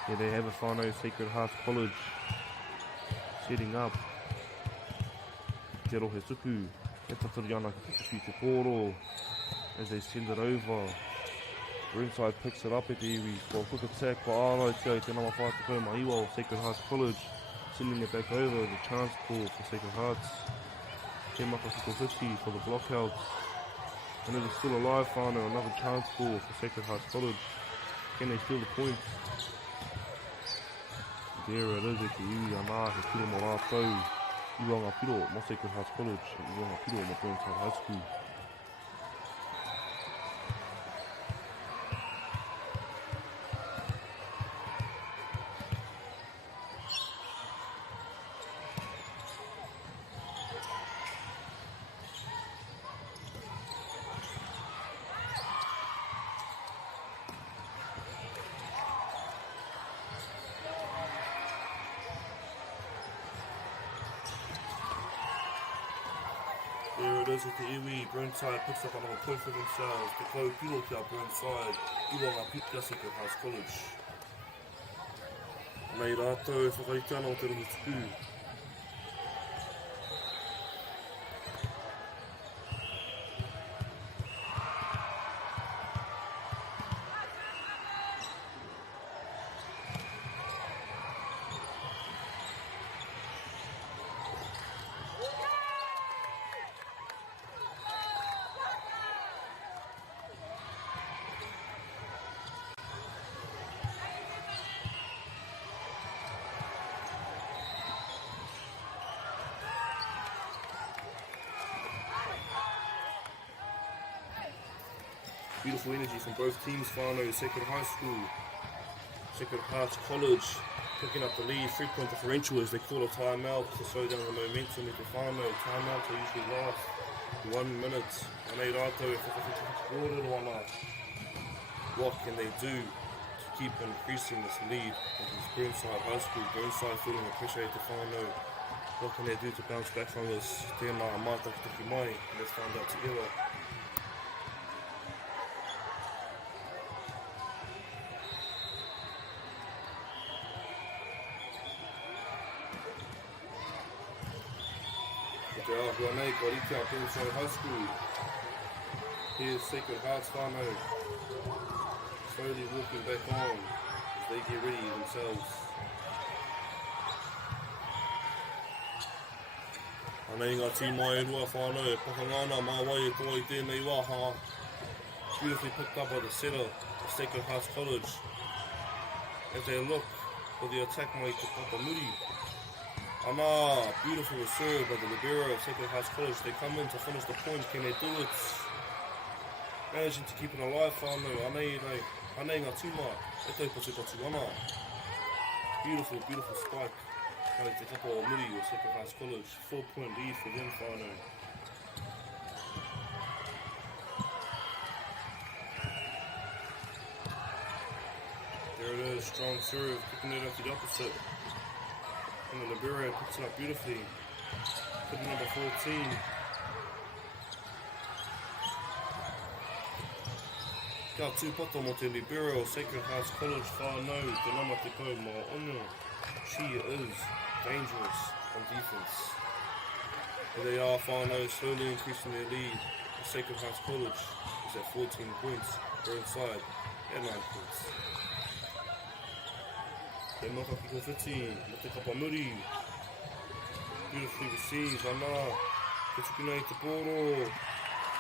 Here they have a whānau, Sacred Hearts College setting up. Te rohe tuku, E taturi ana ki te pōro as they send it over. Burnside picks it up at Erie for a quick attack for Ārai Te te nama whātu koe Maiwa of Sacred Hearts College. Sending it back over, the chance call for Sacred Hearts. Te maka kiko 50 for the blockouts. And it is still alive, whānau, another chance call for Sacred Hearts College. Can they steal the points? There it is, e te iwi anā, he piro mo rātou. Iwanga piro mo Sacred Hearts College, iwanga piro mo Burnside High School. There it is at the iwi, Burnside picks up another point for themselves. Te kau piro kia Burnside, iwanga pika Sacred Hearts College. Nei rātou e whakaiti ana o te rungu tuku. Beautiful energy from both teams, whānau. Sacred High School, Sacred Hearts College picking up the lead, 3-point differential as they call a timeout to slow down the momentum with the whānau. Timeouts are usually last 1 minute. Anei rātou e whakawhiti ana. What can they do to keep increasing this lead against Burnside High School? Burnside feeling the pressure at the whānau. What can they do to bounce back from this? Tēnā mātaki toki mai. Let's find out together. Te ahua nei, Karikia, Burnside High School. Here's Sacred Hearts whānau, slowly walking back on as they get ready themselves. Anei ngā tī Maiorua whānau, e pakangana māwai e toa I tēnei wāha. Beautifully picked up by the setter of Sacred Hearts College. As they look for the attack mate to Takapuna. Anā, beautiful serve by the libero of Sacred Hearts College. They come in to finish the point. Can they do it? Managing to keep it alive, whānau. Anei ngā tūma. E tau patu ana. Beautiful, beautiful spike by Takapuna of Sacred Hearts College. 4-point lead for them, whānau. There it is, strong serve, kicking it up to the opposite. And the libero picks it up beautifully. Put number 14. Kia tūpata mo te libero, Sacred Hearts College whānau, te nama te kau Maunganui. She is dangerous on defense. Here they are, whānau, slowly increasing their lead. The Sacred Hearts College is at 14 points, Burnside at 9 points. Te maka kiko 15, mo te Takapuna. Beautifully received, anā, te tukuna I te pōro.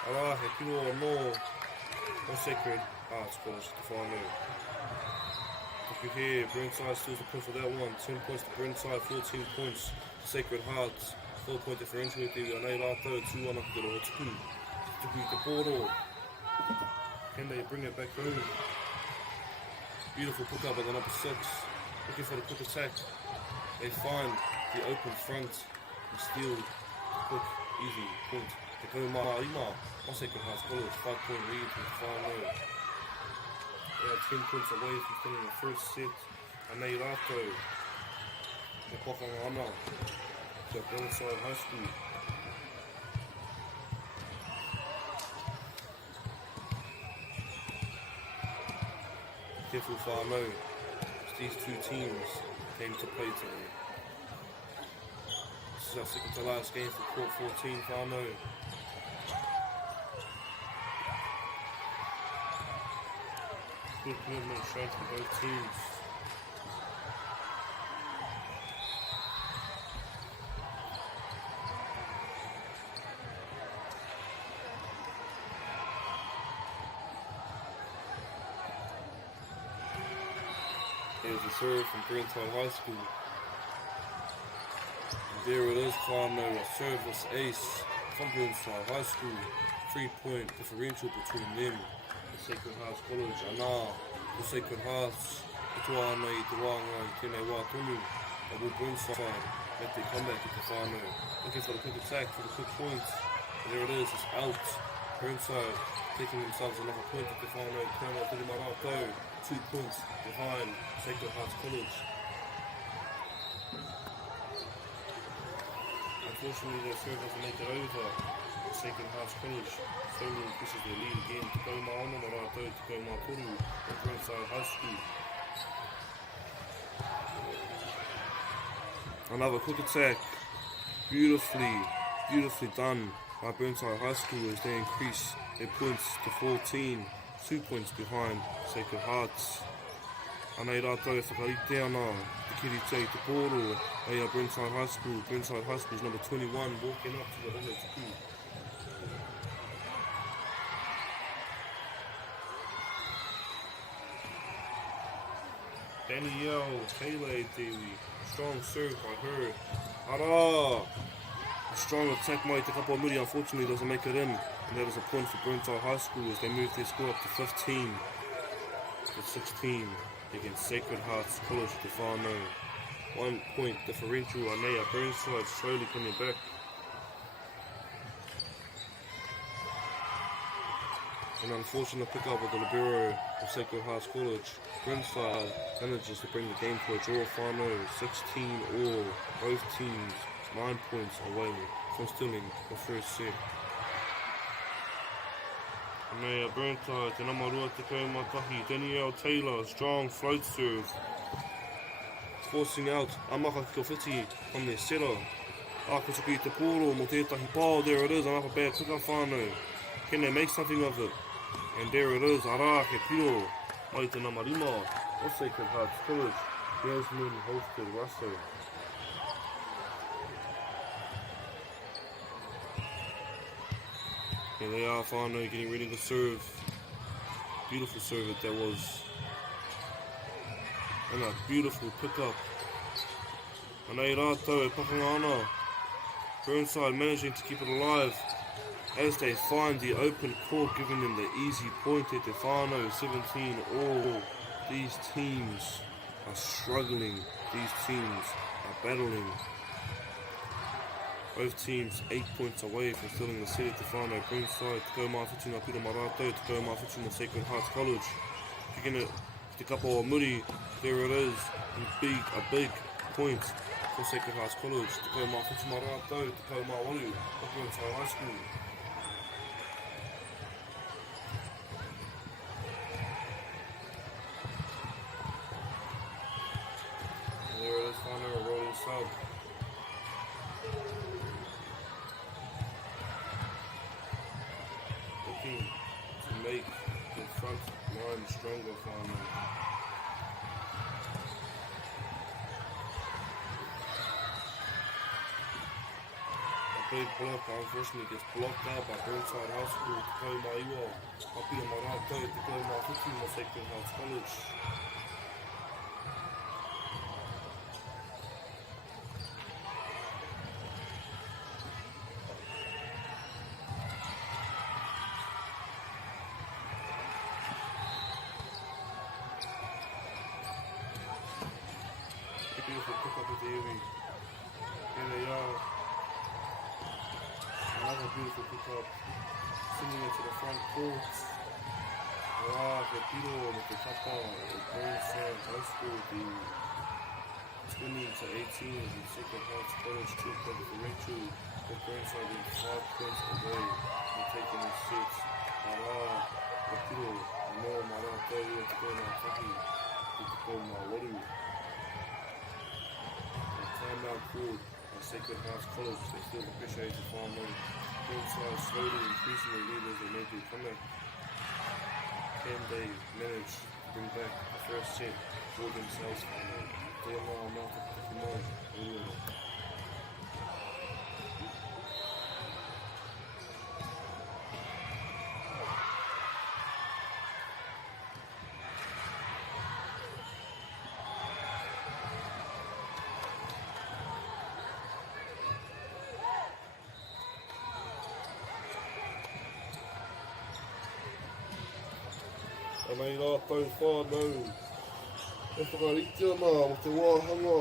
Arā, he piro anō, o Sacred Hearts College te whānau. Tuku here, Burnside steals a point for that one. 10 points to Burnside, 14 points to Sacred Hearts. 4-point differential te anei rātou, 2-1 ki te roa tuku. Tuku I te pōro. Can they bring it back home? Beautiful pick up by the number 6. Looking for the quick attack. They find the open front and steal the quick, easy point. Te kau Mārima, o Sacred Hearts College, 5-point lead with whānau. They are 10 points away from filling the first set. Anei rātou, te pakanga ana, te Burnside High School. Careful whānau. These two teams came to play today. This is our second to last game for Court 14 whānau. good commitment shown from both teams. Here's the serve from Burnside High School. And there it is, whānau, a serveless ace from Burnside High School. 3-point differential between them. The Sacred Hearts College, anā, the Sacred Hearts, e toa ana I te wānga I tēnei wā tonu. Double Burnside, make their comeback at the whānau. Looking for the quick attack, for the quick points. And there it is, it's out. Burnside taking themselves another point at the whānau. Tēnei Tiri Marato, 2 points behind Sacred Hearts College. Unfortunately, their serve doesn't make it over. Sacred Hearts College slowly increases their lead again. Takapuna ono Marato, Takapuna Toru at Burnside High School. Another quick attack, beautifully done by Burnside High School as they increase their points to 14, 2 points behind Sacred Hearts. Anei rātou e whakarite ana, te kirite te pōro, ai a Burnside High School. Burnside High School is number 21, walking up to the Home Tuku. Danielle Taylor Dewi, strong serve by her. Ara! A strong attack by Takapuna, unfortunately doesn't make it in. And that is a point for Burnside High School as they move their score up to 15 to 16 against Sacred Hearts College to whānau. 1 point differential, Anea Burnside slowly coming back. An unfortunate pickup of the libero of Sacred Hearts College. Burnside manages to bring the game to a draw. Whānau 16 all, both teams 9 points away from stealing the first set. Anea Burnside, te namarua te kaumatahi. Danielle Taylor, strong float serve. Forcing out Amaka Kilfiti from their setter. Ākatuki te pōro mo tētahi pāo, there it is, another bad pickup whānau. Can they make something of it? And there it is, ara he piro. Mai te namarima of Sacred Hearts College. Yasmin hosted Russell. Here they are, whānau getting ready to serve. Beautiful serve that was. And a beautiful pickup. Anei rātou e pakanga ana. Burnside managing to keep it alive as they find the open court, giving them the easy point at the whānau 17 all. These teams are struggling. These teams are battling. Both teams 8 points away from stealing the set at the whānau. Burnside, te kaumāwhitu ngā pira marato, te kaumāwhitu mo Sacred Hearts College. Kicking it te kapo o muri, there it is, a big point for Sacred Hearts College. Te kaumāwhitu marato, te kaumā'ori of Burnside High School. And there it is, whānau, a rolling sub. Looking to make the front line stronger for him. A big block unfortunately gets blocked out by Burnside High School. Te kaumāiwa, hapira marato, te kaumāwhitu mo Sacred Hearts College. Beautiful pick up at the Erie. Here they are. Another beautiful pick up. Sending it to the front court. Wow, the Piro with the kapa of Burnside High School, the 20 to 18 of the Sacred Hearts College 2-point differential. With Burnside being 5 points away from taking the sets. The Piro, no Marato, to go Mātahi, to go MΑΟRI. Timeout called by Sacred Hearts College. They still appreciate the whānau. Burnside slowly increasing their lead as they make their comeback. Can they manage bring back the first set for themselves. They are now Takapuna. Nei rātou whānau. E whakarite ana o te wāhanga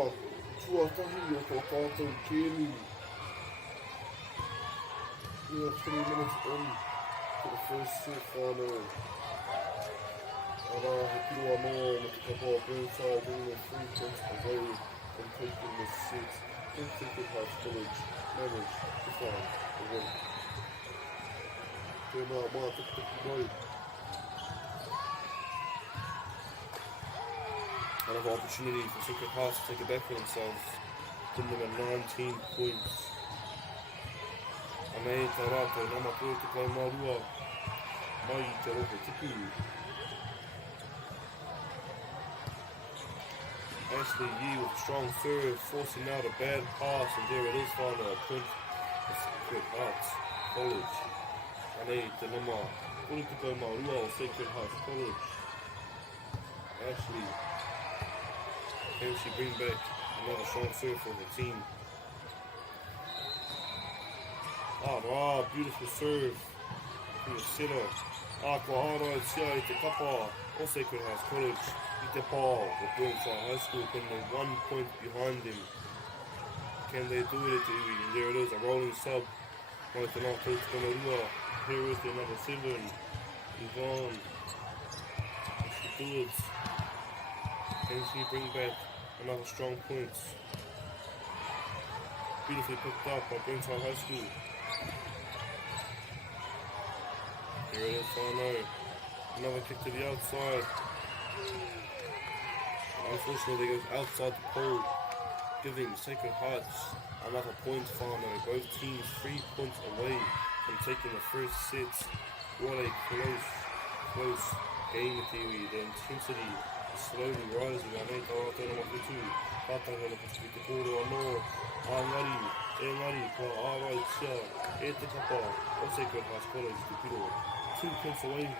tuatahi o tō tātou kēni. We are 3 minutes on to the first set whānau. Arā he piro anō mo te kapa Burnside only 3 points away from taking the set. In Takapuna College managed to find a win. Tēnā mā tukutuku mai. Another opportunity for Secret Hearts to take it back for themselves. Putting them at 19 points. Anei tā rātou, nā mā te kai mārua. Mai I te roho tiku. Ashley Yee with a strong serve, forcing out a bad pass, and there it is, final point for Secret Hearts College. Anei te nama, te kai mārua o Secret Hearts College. Ashley. Can she bring back another strong serve for the team? Rā, beautiful serve. From the setter. Kua hāra I tia I te kapa o Sacred Hearts College. I te pā o Burnside High School, putting 1 point behind them. Can they do it at the iwi? And there it is, a rolling sub. Mai te nā tautukana rua. Here is the number 7. Yvonne. She do it. Can she bring back another strong point? Beautifully picked up by Burnside High School. Here it is, Fano. Another kick to the outside. Unfortunately, it goes outside the pole, giving Sacred Hearts another point, Fano. Both teams 3 points away from taking the first set. What a close game with you. The intensity slowly rising. Anei tā rātou nama whitu. Pātanga na whitu te kōrero anō. Engari, kua ārai tia. E te kapa o Sacred Hearts College te piro. 2 points away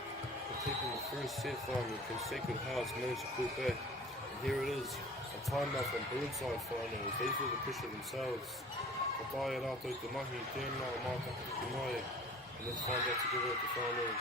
from taking the first set final. Can Sacred Hearts manage to pull back? And here it is. A timeout from Burnside final. They feel the pressure themselves. Ka tae rātou te mahi. Tēnā mātaka te mai. And let's find out together at the final.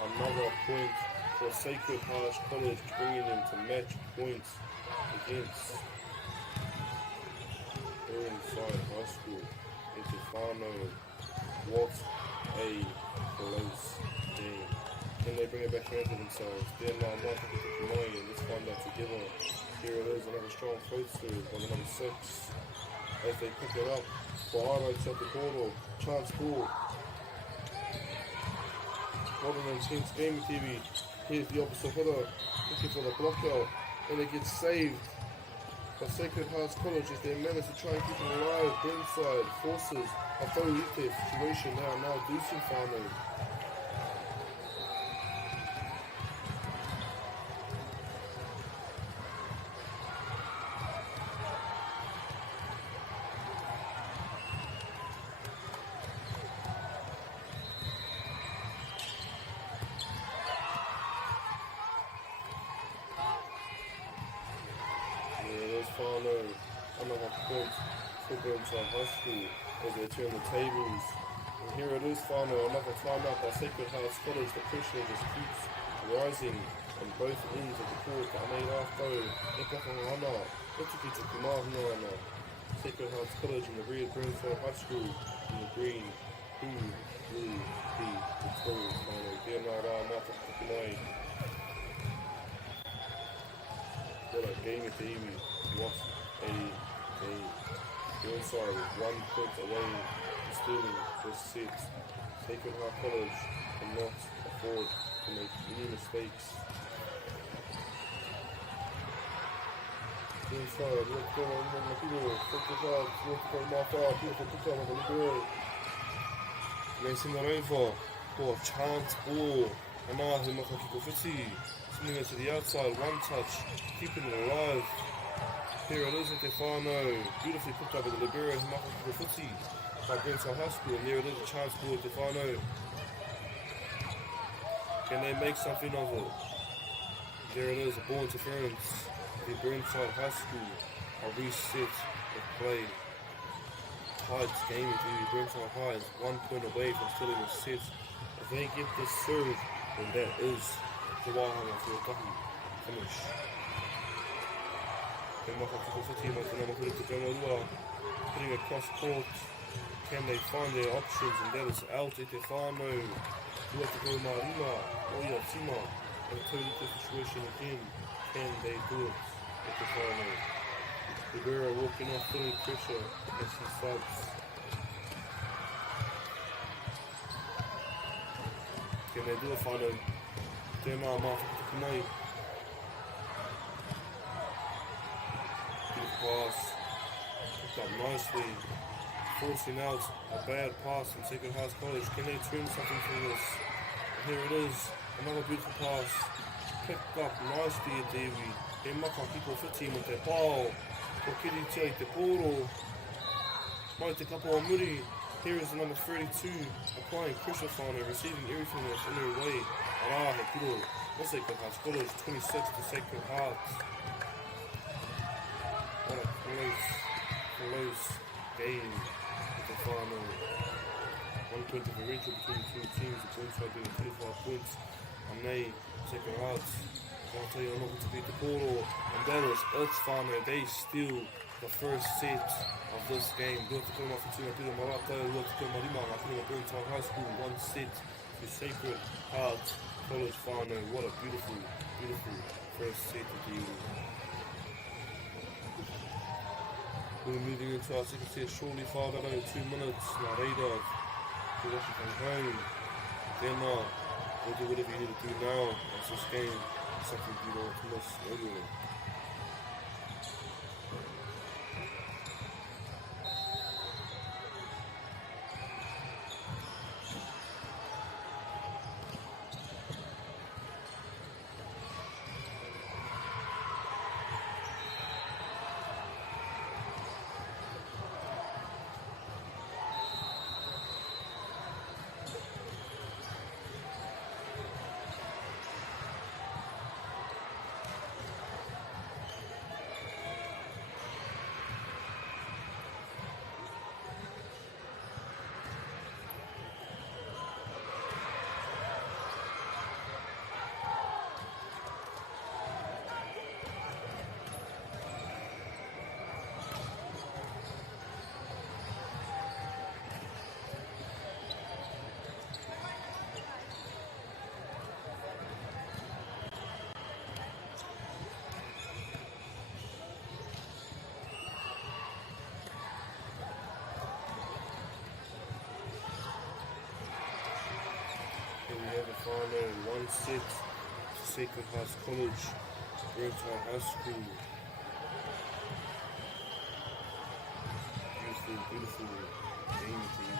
Another point for Sacred Hearts College, bringing them to match points against Burnside High School. Interfano, what a close game. Can they bring it back around to themselves? They're now Maunganui, and let's find out together. Here it is, another strong float serve by the number 6. As they pick it up, Poirewa at the corner, chance ball. What an intense game with TV. Here's the opposite hitter, looking for the block out, and it gets saved by Sacred Hearts College as they manage to try and keep it alive. Burnside forces a Tauranga situation now Deucing farming. Another point for Burnside High School as they turn the tables And here it is, final, another timeout by Sacred Hearts College. The pressure just keeps rising on both ends of the court. Anei rātou, e pakangana, e tuki mahunga. Sacred Hearts College in the red, Burnside High School in the green. Who will be victorious final? Tēnā rā māta kapunai. What a game at the iwi. What a game. Burnside 1 point away from stealing this set. Sacred Heart College cannot afford to make any mistakes. Burnside, let's go on the field. Sacred Heart, let's go Mawhā, beautiful pick up of the Libero. Racing that over for a chance ball. Anā he maka kiko whiti. Sending it to the outside, one touch, keeping it alive. Here it is at the whānau, beautifully picked up with the Libero, he maka kiko whiti by Burnside High School, and there it is, a chance ball at the whānau. Can they make something of it? There it is, a ball interference. The Burnside High School, a reset of play. Tight game into Burnside High is 1 point away from stealing the set. If they get this serve, then that is the wāhanga for a tahi finish. They maka kiko whiti mai tēnā mahuri te Aotearoa, putting across court. Can they find their options, and that is out at the whānau. Rua te kau mā rima, oia tima, and a totally situation again. Can they do it at the whānau? Libero walking off, feeling pressure as he subs. Can they do it, whānau? Tēnā māwhakataki mai. Good pass. Picked up nicely. Forcing out a bad pass from Sacred Hearts College. Can they turn something from this? And here it is. Another beautiful pass. Picked up nicely at Davey. He maka kiko whiti mo te pāo. Ko kiri tia I te pōro. Mai te kapa o muri. Here is the number 32. Applying pressure whānau. Receiving everything that's in her way. Arā he piro. No Sacred Hearts College. 26 to Sacred Hearts. What a close game. The final 1 point differential between the two teams, the Burnside being 25 points, and they, Sacred Hearts, I'll tell you, I'm not going to beat the Poro, and that is it, final. They steal the first set of this game. Rua te kauma whetuna pira marata, rua te kauma rima, ngā pira Burnside High School, 1 set to Sacred Hearts College final. What a beautiful, beautiful first set of the year. We're moving into our second set shortly, 5 out of 2 minutes. Ngā reira, te washi from home. Tēnā, we'll do whatever you need to do now as this game is something you don't want to miss earlier. Final 1 set to Sacred Hearts College, Burnside High School. Beautiful, beautiful game team.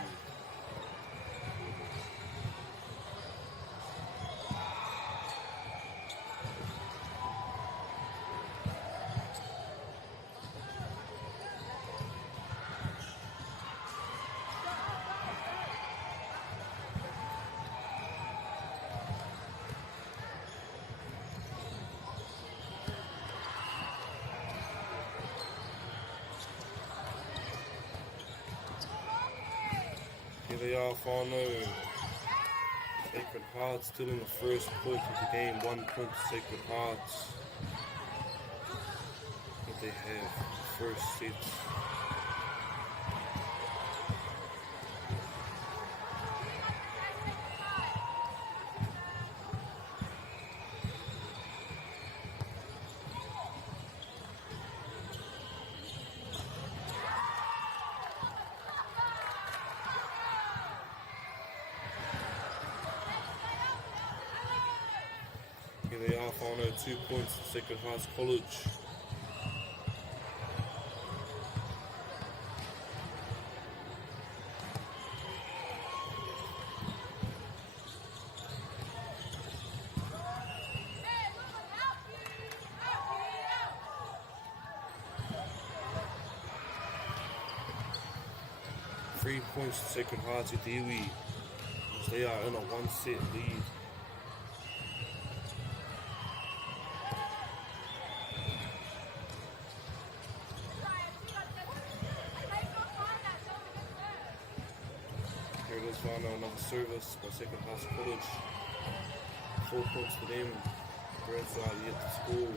they are whānau. Sacred Hearts still in the first point of the game, 1 point to Sacred Hearts. But they have the first set. Here they are, whānau, 2 points to Sacred Hearts College. Three points to Sacred Hearts at Iwi, as they are in a 1-set lead. Here it is, whānau, another service by Sacred Hearts College. 4 points to them. Burnside yet to score.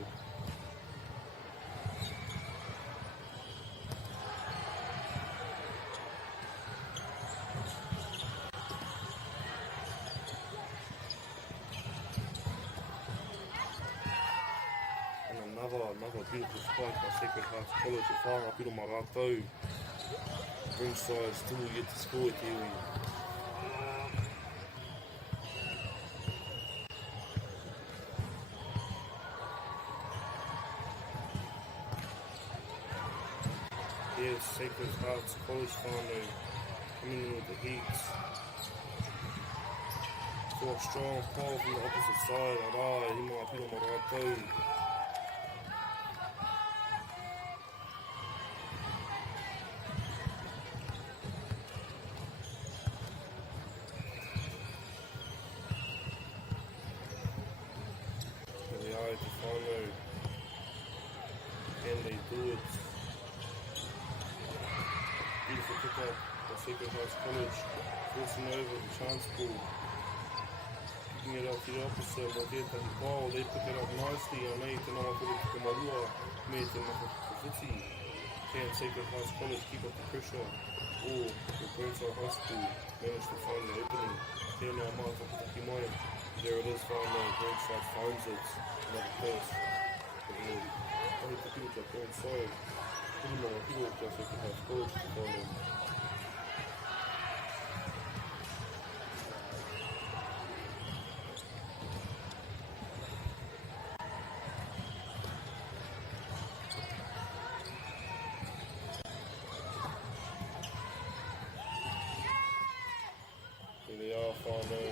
Another beautiful spike by Sacred Hearts College of Whanga Piro Maratou. Burnside still yet to score at Iwi. Here's Sacred Hearts College whānau coming in with the heat. So a strong power from the opposite side. Arā, Hima Piro Maratou. Can they do it? Beautiful pick up by Sacred Hearts College, forcing over the chance ball, picking it up to the opposite, Mo'oteta Hipao, they pick it up nicely, and they can now put it to Marua, made them up to Fiti. Can Sacred Hearts College keep up the pressure, or the Burnside High School manage to find the opening? Can now mark up the Kimaya. There it is, Burnside finds it, another place. I need to do it Burnside. I don't know what he will just Sacred Hearts College to find him. Here they are, whānau.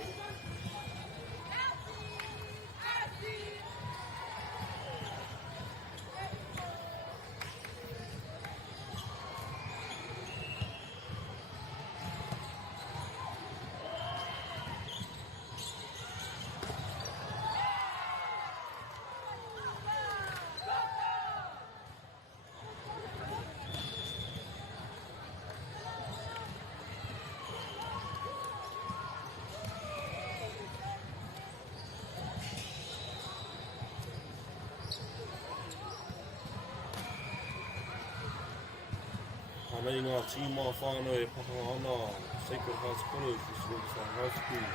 Nei ngā tīma whānau e Pakahana, Sacred Hearts College, which is Burnside High School.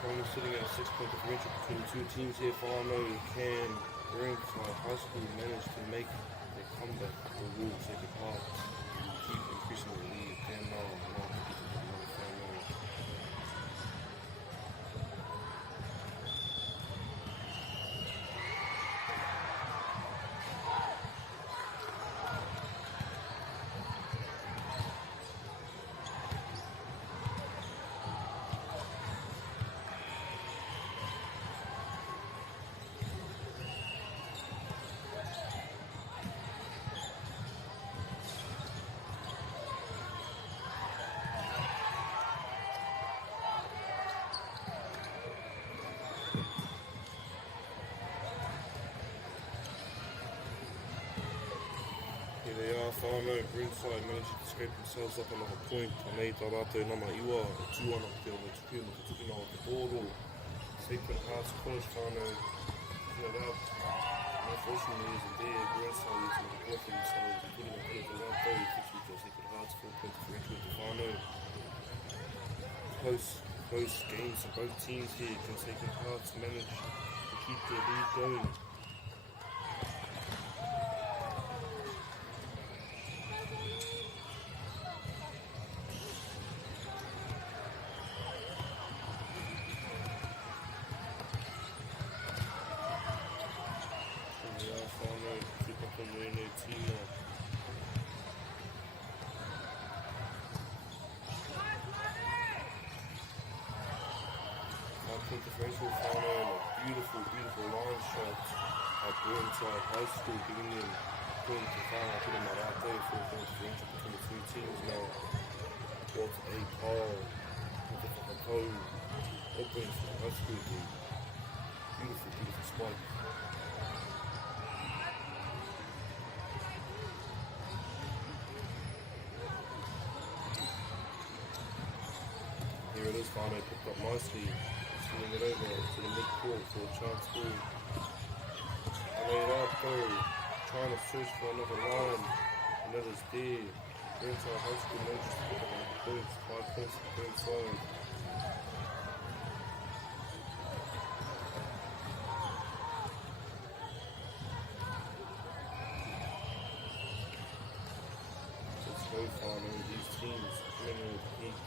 Currently sitting at a 6-point differential between the two teams here. Whānau can Burnside High School manage to make a comeback for Wolf Sacred Hearts. Keep increasing the lead. Then now, whānau, Burnside managed to scrape themselves up another point. Nei tā rātou nama iwa, tū ana ki te o tuku no te tukuna o te bōro. Sacred Hearts College whānau, cleared out. Unfortunately, isn't there. Burnside is not working themselves, including a bit of the rātou, which is Sacred Hearts 4 point differential with the whānau. Close games for both teams here. Can Sacred Hearts manage to keep their lead going? Differential whānau and a beautiful line shot at Burnside High School, giving them point to whānau to the Marate for a point differential between the two teams now. What a power with the Takapuna opens for the high school team. Beautiful spike. Here it is, whānau picked up nicely. Swinging it over to the mid-court for a chance ball. Aotearoa trying to search for another line. Another's there. Burnside High School manages to pick up another points. 5 points to Burnside. Let's go far now. These teams coming in with heat.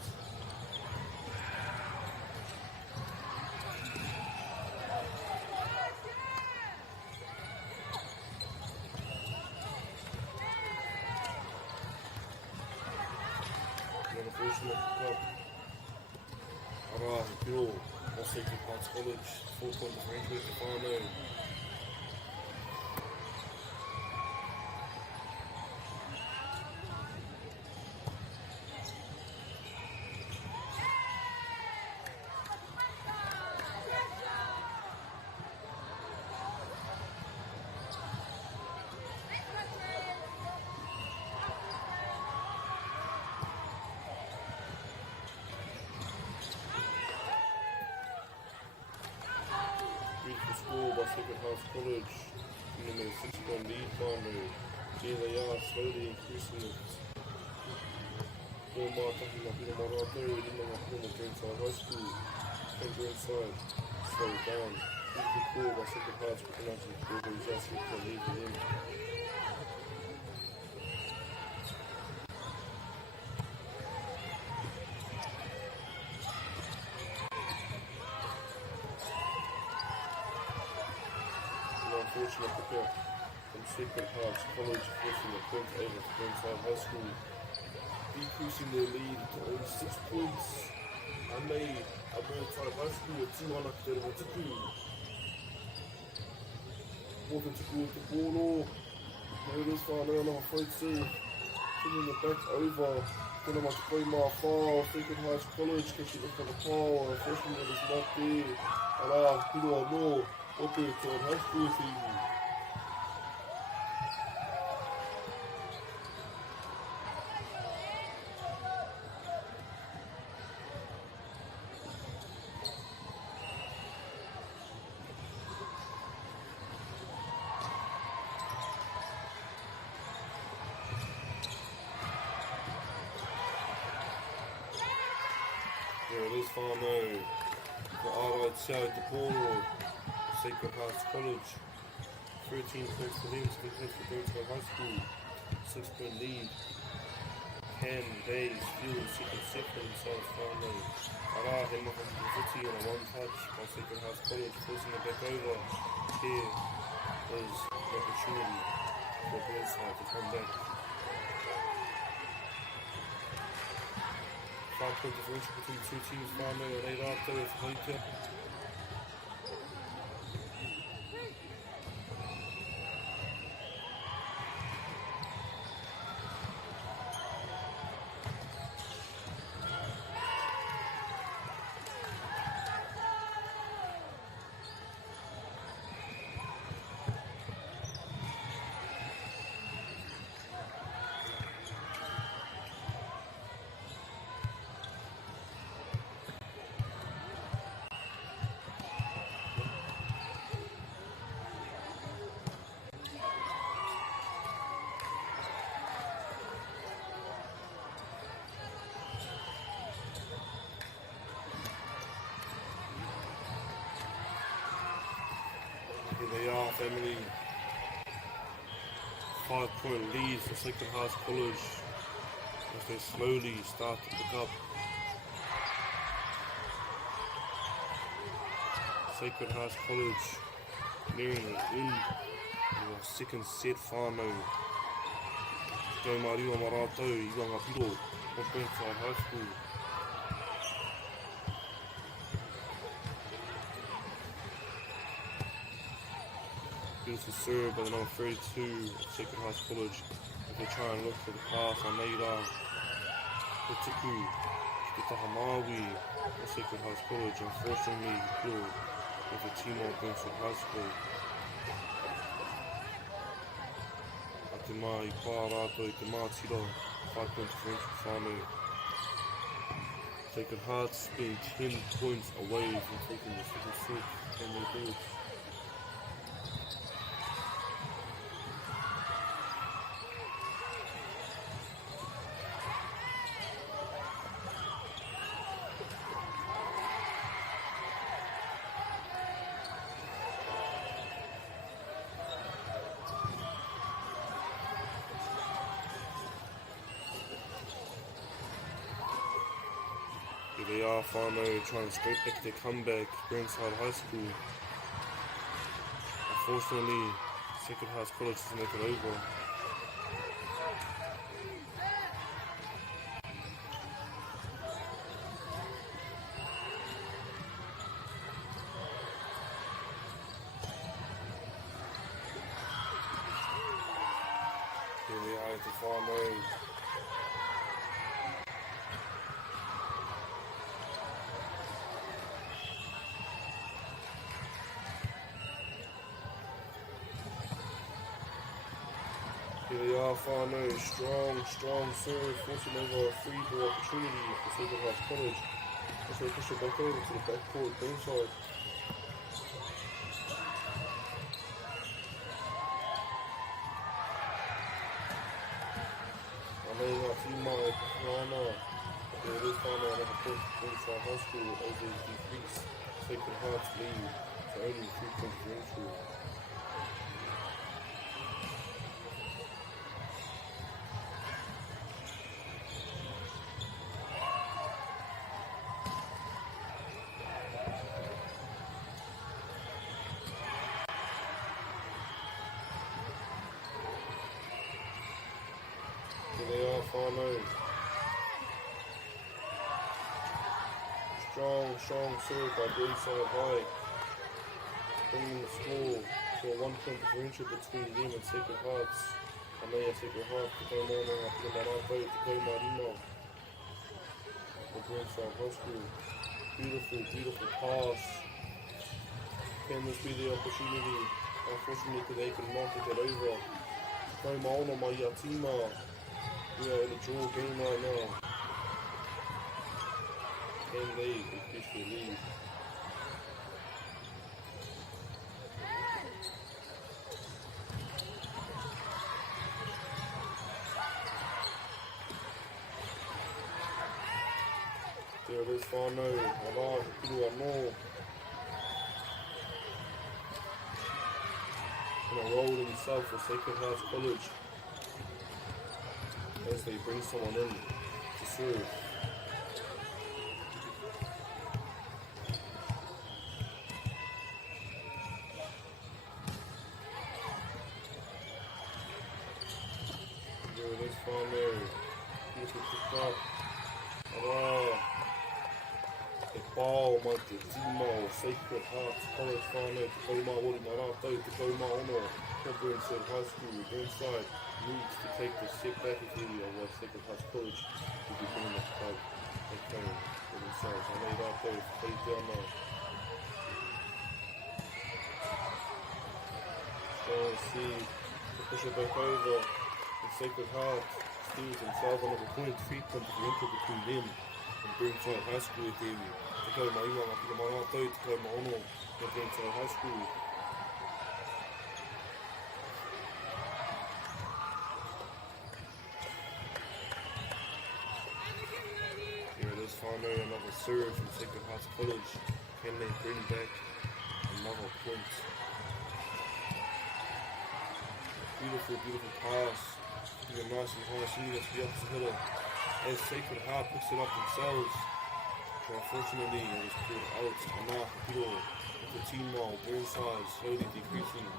Aotearoa, Sacred Hearts College, 4 point differential with the whānau. Score by Sacred Hearts College, in the 6-point lead whānau. Here they are, slowly increasing it. Tō mātaki ngā pira mā rātou, rima ngā pira mā Burnside High School. From Burnside, slow down. Beautiful score by Sacred Hearts, picking out the ball, he's asking for a lead for him. Unfortunate pick up from Sacred Hearts College, forcing a point over to Burnside High School, decreasing their lead to only 6 points. And they are Burnside High School at 2 ana ki te rongo tuku. Water tuku with the ball. There it is, whānau another fight still. Putting it back over. Tēnā mā te Poirewa whāo, Sacred Hearts College, catching it for the power. Unfortunately, it is not there. Arā, Piro anō. Open to a high school season. There it is, whānau. For Aotearoa, Sacred Hearts College, 13 points for them, 6 points for Burnside High School, 6-point lead. Can they steal the second set for themselves? Whānau. Arā, he maka ki te footy on a one-touch by Sacred Hearts College, forcing it back over. Here is the opportunity for Burnside to come back. 5 point differential between the two teams, whānau, and they rātou e whaitia. they are, family. 5-point lead for Sacred Hearts College as they slowly start to pick up. Sacred Hearts College nearing the end of the second set whānau. Kei mariwa marātou I wanga piro o Burnside High School. Beautiful serve by the number 32 of Sacred Hearts College as they try and look for the pass on Neira. The Tiku, the Tahamāwi of Sacred Hearts College, unfortunately killed with the team of Burnside High School. A te mā I pā rātou I te mā tira, 5 points differential whānau. Sacred Hearts being 10 points away from taking the second set from their boards. Here they are, whānau, trying to scrape back their comeback, Burnside High School. Unfortunately, Sacred Hearts College doesn't make it over. Here they are at the whānau. Here they are, whānau, strong serve, forcing over a free ball opportunity for Sacred Hearts College as they push it back over to the backcourt, Burnside. Anei ngā tīmai, Rana, there it is, whānau, another point for Burnside High School as they decrease Sacred Hearts lead to only 3 points differential. Here they are, whānau. Strong serve by Burnside High, bringing the score to a 1 point differential between them and Sacred Hearts. Anei Sacred Hearts, te kau mōna ngā pira marātou, te kau marima for Burnside High School. Beautiful pass. Can this be the opportunity? Unfortunately, they could not get it over. Te kau maona mai I a tīma. We are in a draw game right now. Can they increase their lead? There it is, whānau, arā, he piru anō. And a rolling sub for Sacred Hearts College as they bring someone in to serve. There it is, whānau, beautiful picked up. Arā, e pāo mai te tīma o Sacred Hearts College whānau, te kau MΑORI marātou, te kau maono for Burnside High School. Burnside needs to take the step back again of what Sacred Hearts College will be bringing up club and playing for themselves. I know that though, play down now. Strong C to push it back over. And Sacred Hearts steals themselves another point, 3 point differential between them and Burnside High School theory. Te kau maiwa ngā pira marātou, te kau maono for Burnside High School. Whānau, another serve from Sacred Hearts College. Can they bring back another point? beautiful, beautiful pass. Keeping it nice and high, sending it to the opposite hitter. As Sacred Heart picks it up themselves. But unfortunately, it was pulled out. Anā Hapiro with the team mile. Burnside slowly decreasing.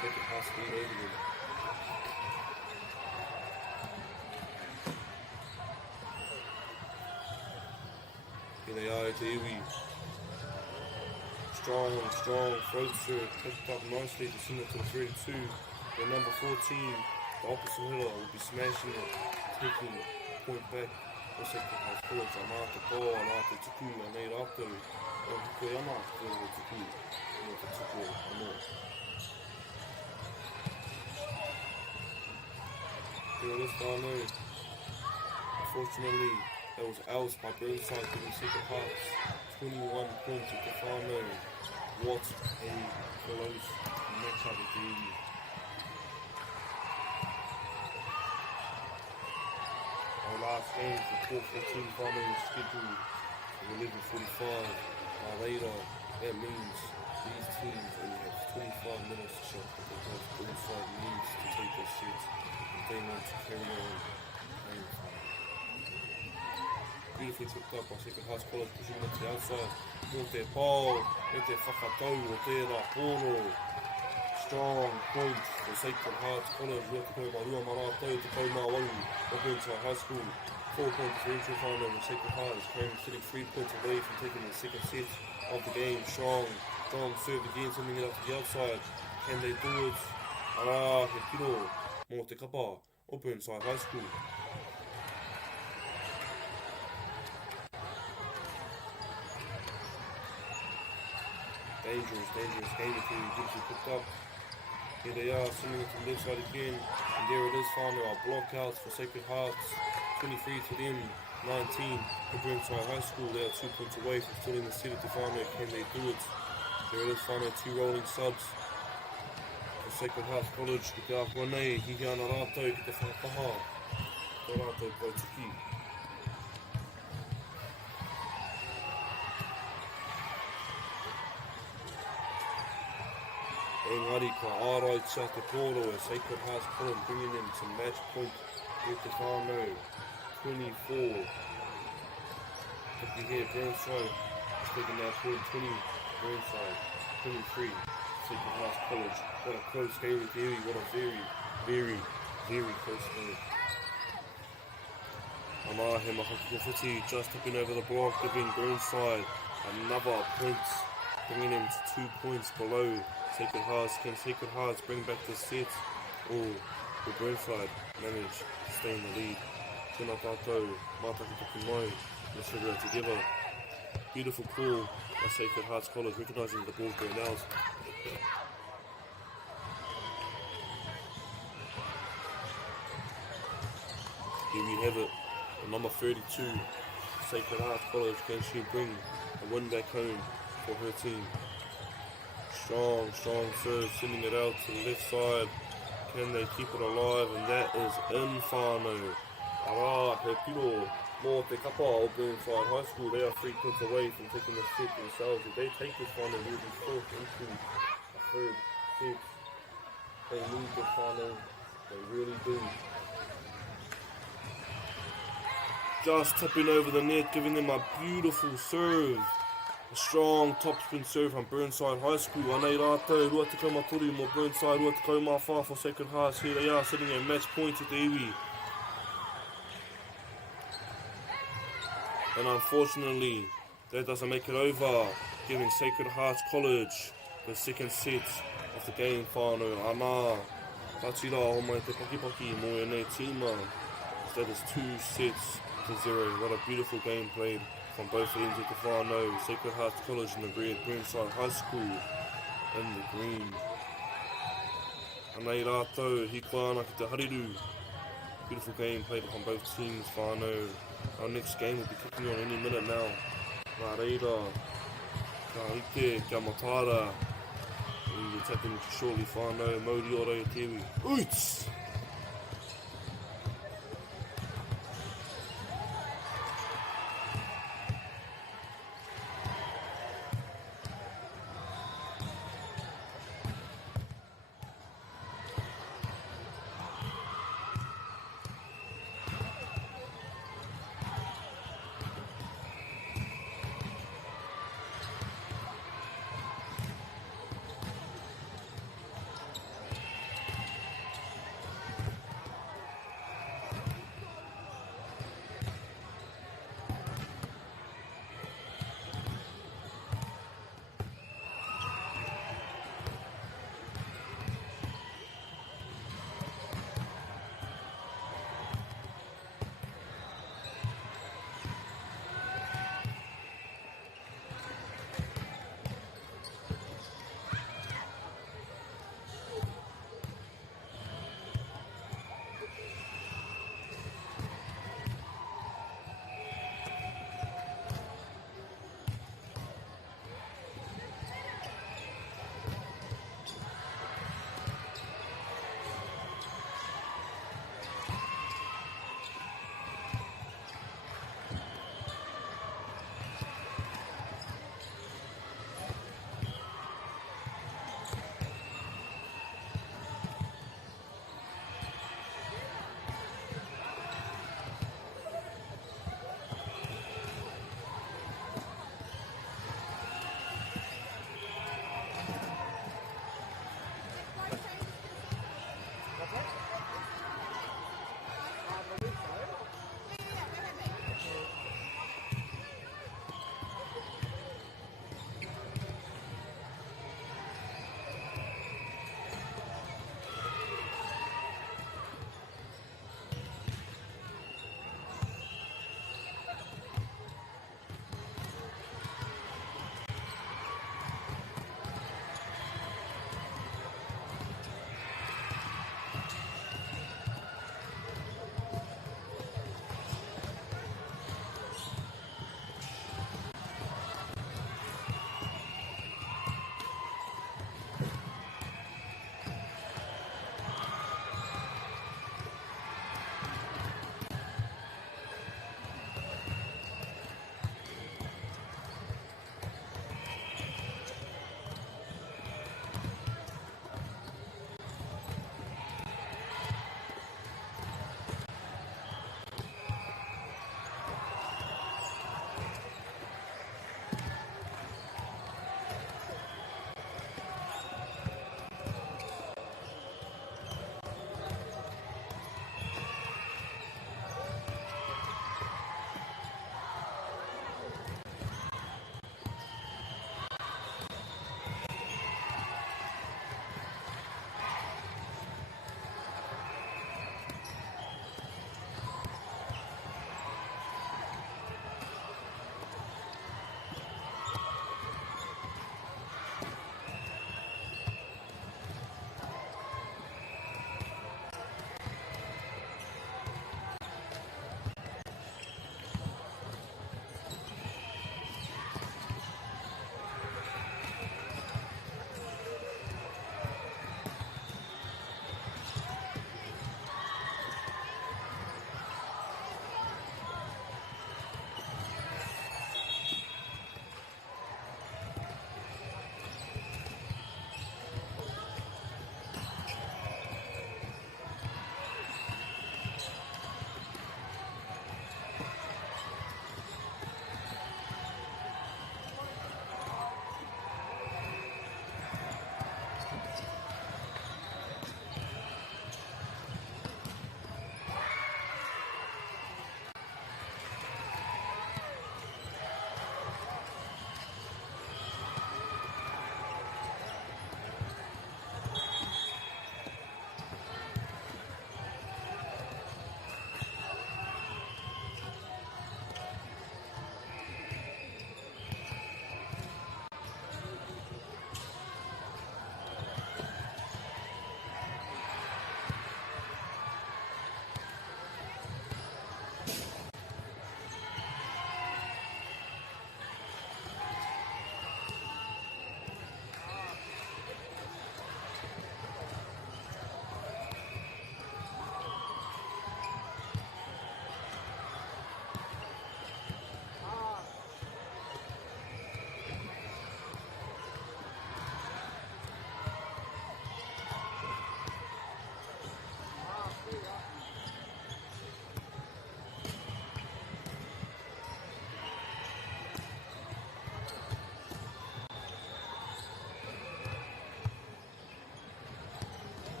Sacred Heart speed over them. Here they are, Aotearoa. Strong, throat serve, picked up nicely to send it to the 32. And number 14, the opposite hitter, will be smashing it, taking point back. Looks like it has pulled Anā te pō, Anā te tuku, Anei rātou. O hikoi ana, te tuku, o te tuku anō. Here it is, whānau. Unfortunately, that was oust by Burnside, giving Sacred Hearts 21 points at the whānau. What a close matchup it is. Our last game for Port 14 whānau is scheduled for 11:45. Later, that means these teams only have 25 minutes to shot because Burnside needs to take their sets if they want to carry on playing. Beautifully tipped up by Sacred Hearts College, pushing it to the outside. Mō te pāo, e te whakatau o tērā pōro. Strong point for Sacred Hearts College. Rua te koe marua marātou, te koe mā waru o Burnside High School. 4 point differential final with Sacred Hearts, currently sitting 3 points away from taking the second set of the game. Strong serve again, sending it up to the outside. Can they do it? Arā, he piro mō te kapa o Burnside High School. Dangerous game between beautifully picked up. Here they are, sending it to the left side again. And there it is, finally, our blockouts for Sacred Hearts. 23 to them, 19 for Burnside High School. They are 2 points away from still in the city to find out can they do it. There it is, finally, 2 rolling subs for Sacred Hearts College. Ki te akua nei, hihi ana rātou ki te whakaha. Tō rātou kautiki. Engari, ka ārai tia te pōro e Sacred Hearts College bringing in some match point with the whānau. 24. Looking here, Burnside is taking that point. 20, Burnside. 23, Sacred Hearts College. What a close game with Erie. What a very close game. Anā he mahaki whiti just tipping over the block, giving Burnside another point, bringing him to 2 points below Sacred Hearts. Can Sacred Hearts bring back the set, or will Burnside manage to stay in the lead? Tēnā tātou, mātaki taki mai, let's figure it together. Beautiful call by Sacred Hearts College, recognising the ball's going out. Here we have it, the number 32, Sacred Hearts College. Can she bring a win back home for her team? Strong serve, sending it out to the left side. Can they keep it alive? And that is in whānau. Arā, he piro mō te kapa o Burnside High School. They are 3 points away from taking the set themselves. If they take this whānau, they will be forced into a third set. They need this whānau. They really do. Just tipping over the net, giving them a beautiful serve. A strong topspin serve from Burnside High School. Anei rātou, rua te kaumatori mō Burnside, rua te kaumawha for Sacred Hearts. Here they are, sitting at match point at the iwi. And unfortunately, that doesn't make it over, giving Sacred Hearts College the second set of the game whānau. Anā, katira o mai te pakipaki mō e nei tīma. That is 2 sets to 0. What a beautiful game played from both ends of the whānau. Sacred Hearts College in the red, Burnside High School in the green. Anei rātou, hikoa ana ki te hariru. Beautiful game played from both teams, whānau. Our next game will be kicking on any minute now. Nā reira, ka ike, kia matara. We will tap into shortly, whānau, MΑORI o Aotearoa. Uits!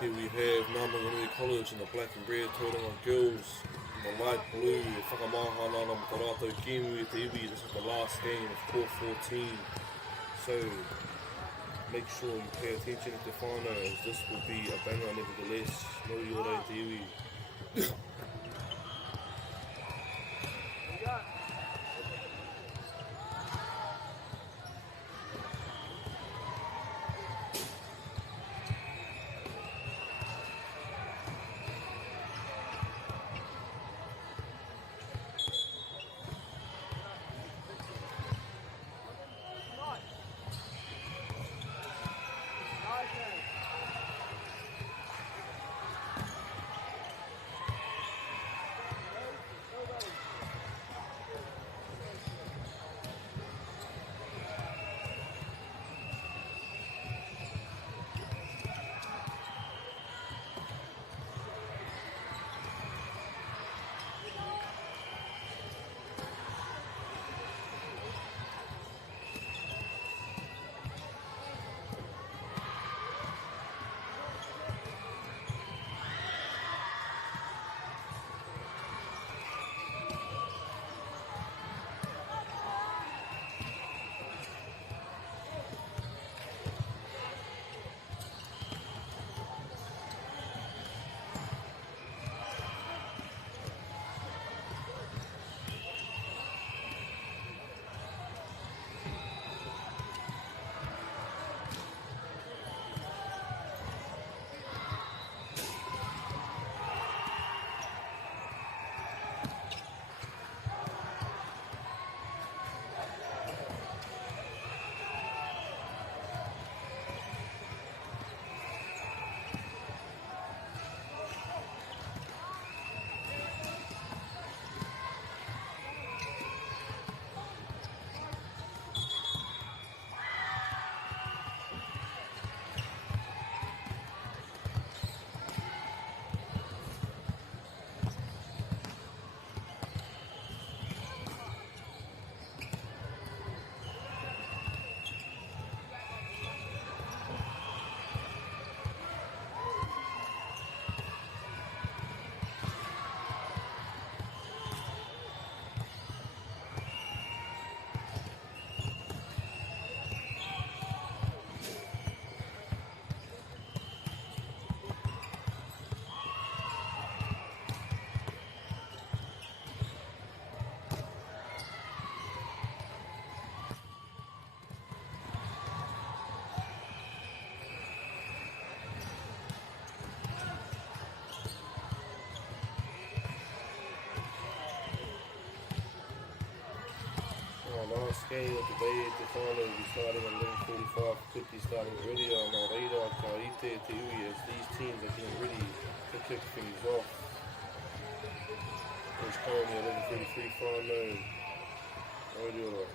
Here we have Maunganui College and the black and red Tauranga girls in the light blue. Whakamahana na Matarato Kimu te iwi. This is the last game of Core 14. So make sure you pay attention to the final, as this will be a banger nevertheless. MāORI te iwi. Last game of the day at the final will be starting at 11:45. Could be starting earlier on Maurira, Kaite, te iwi, as these teams are getting ready to kick things off. It's currently 11:33 final. Aotearoa.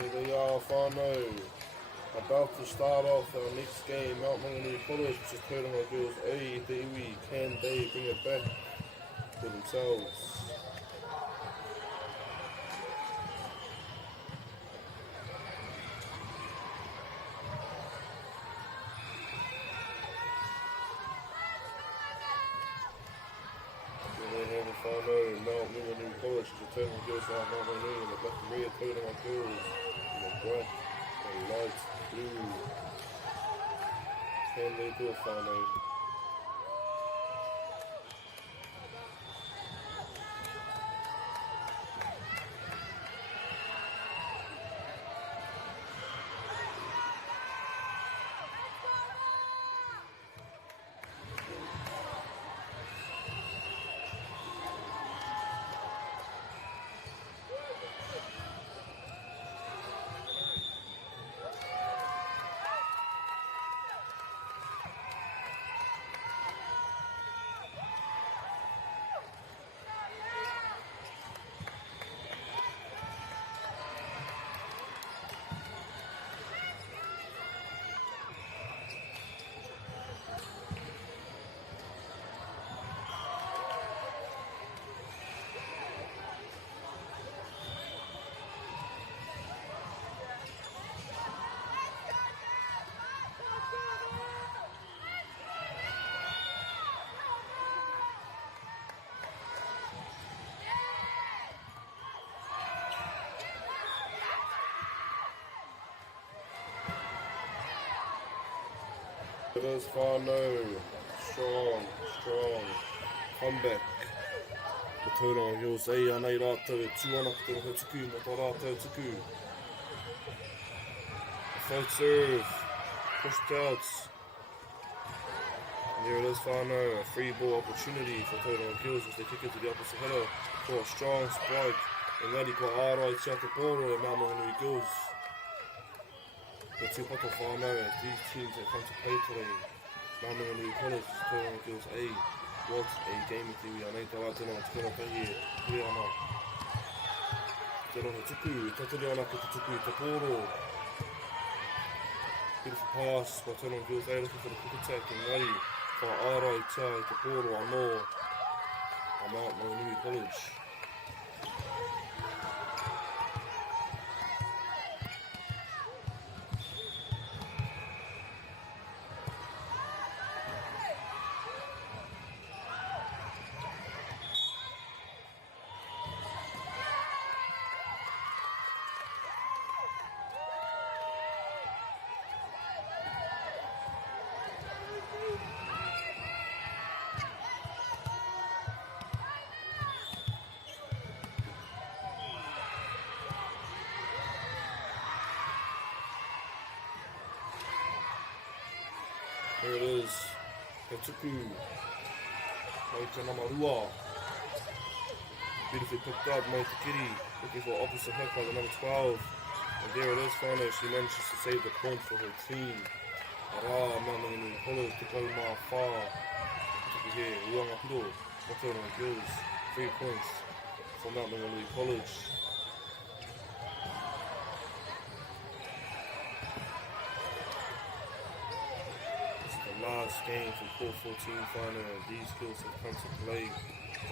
Here we are, whānau, about to start off our next game. Maunganui College versus Tauranga girls. Te iwi, can they bring it back for themselves? whānau, Maunganui College is returning girls are Maunganui in the black and red, Tauranga girls in the black and light blue. Can they do it, whānau? It is whānau, strong comeback. The Tauranga Hills, anei rātou e tūana ki te rohe tuku, mo tā rātou tuku. Third serve, pushed out. And here it is whānau, a free ball opportunity for Tauranga Hills as they kick it to the opposite header for a strong spike. And ready ko ārai tia te pōro e Maunganui Girls. The two poto whānau as these teams have come to play today. Maunganui College, Tauranga Girls A. What a game with you, anei tā tēnā tukuna tahi e hui ana. Te rohe tuku, taturi ana ki te tuku te pōro. Beautiful pass by Tauranga Girls A looking for the quick attack and ready for ārai tia i te pōro anō a Maunganui College. Here it is, he tuku, mai te namarua. Beautifully picked up, mai te kiri, looking for opposite hook by the number 12. And there it is, whānau, she manages to save the point for her team. Arā, Maunganui College, te kau mā whā. Tuku here, Uanga Piro, Tauranga Girls, 3 points for Maunganui College. Last game from Core 14 final, and these girls have come to play.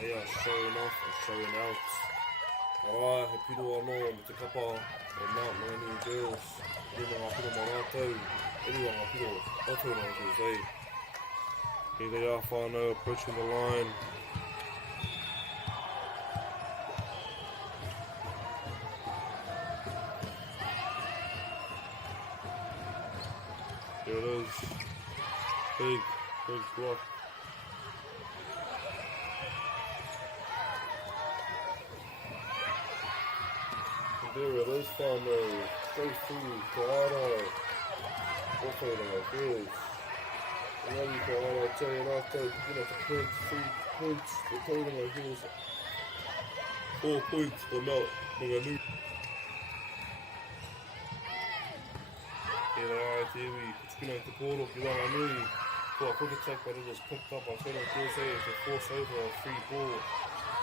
They are showing off and showing out. Alright, he piro anō mo te kapa o Maunganui Girls. Rima ngā piro mā rātou, eri ngā piro, Tauranga Girls, eh? Here they are, whānau, approaching the line. Here it is. Big block. And there it is, whānau, straight through to ārai. Tauranga Girls. And then you go ārai te rātou, picking up the points, 3 points for Tauranga Girls. 4 points for Maunganui. Here they are at Iwi, picking up the pōro ki Maunganui. For a quick attack, but it is picked up by Tauranga Girls A as they force over a free ball.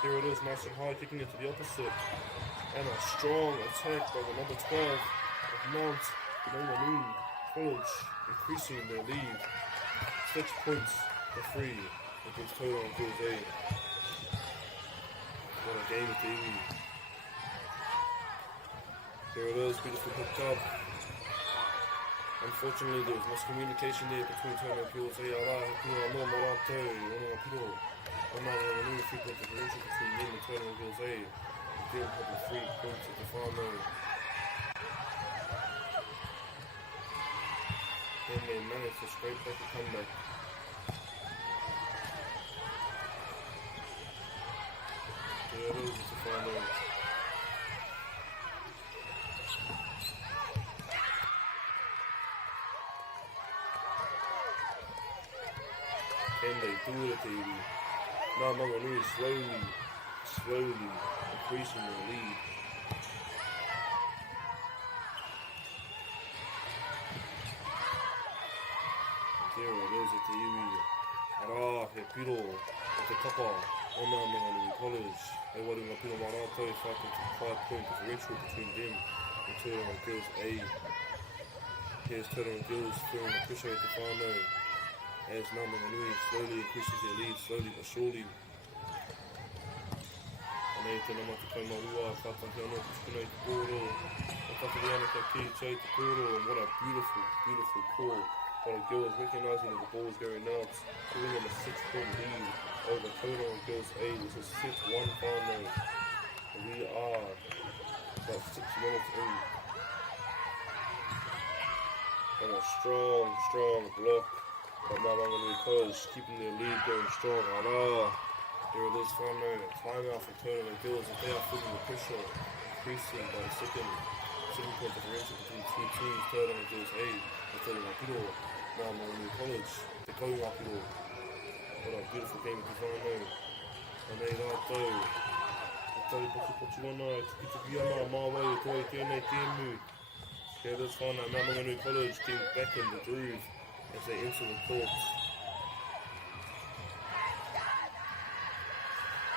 Here it is, nice and high, kicking it to the opposite. And a strong attack by the number 12 of Maunganui College, increasing their lead. 6 points for free against Tauranga Girls A. What a game at Iwi. Here it is, beautifully picked up. Unfortunately, there was miscommunication there between Tauranga Girls A. Arā, he piro anō mā rātou, ono ngā piro, o Maunganui 3-point differential between them and Tauranga Girls A. Them having 3 points at the final. Then they managed to scrape back a comeback. There it is, it's the final. Can they do it, baby? Now Maunganui is slowly increasing their lead. There it is at the iwi. Ara, he piro, at the kapa, on Maunganui College. They were in a piro marato, 5-point differential between them and Tauranga Girls A. Here's Tauranga Girls feeling the pressure at the final. As Maunganui slowly increases their lead, slowly but surely. Anei te nama te kaimārua, whātaki anō te tukunei te kōro, whātaki ana ka ki chei te kōro, and what a beautiful, beautiful call. But the girls recognising that the ball is going out, giving them a 6-point lead over Tauranga Girls A, which is set 1 final. And we are about 6 minutes in. And a strong block. But now Maunganui College keeping their lead going strong. Ara, there it is final. Timeout for Tauranga Girls as they are feeling the pressure increasing by the second 7-point differential between two teams. Tauranga Girls A and Tauranga Piro. Now Maunganui College, they're going up Piro. What a beautiful game at the final. And they rātou. Tari poti ana, tuki ana, māwai, toi tēnei tēmu. Okay, this final. Now Maunganui College getting back in the groove as they enter the courts.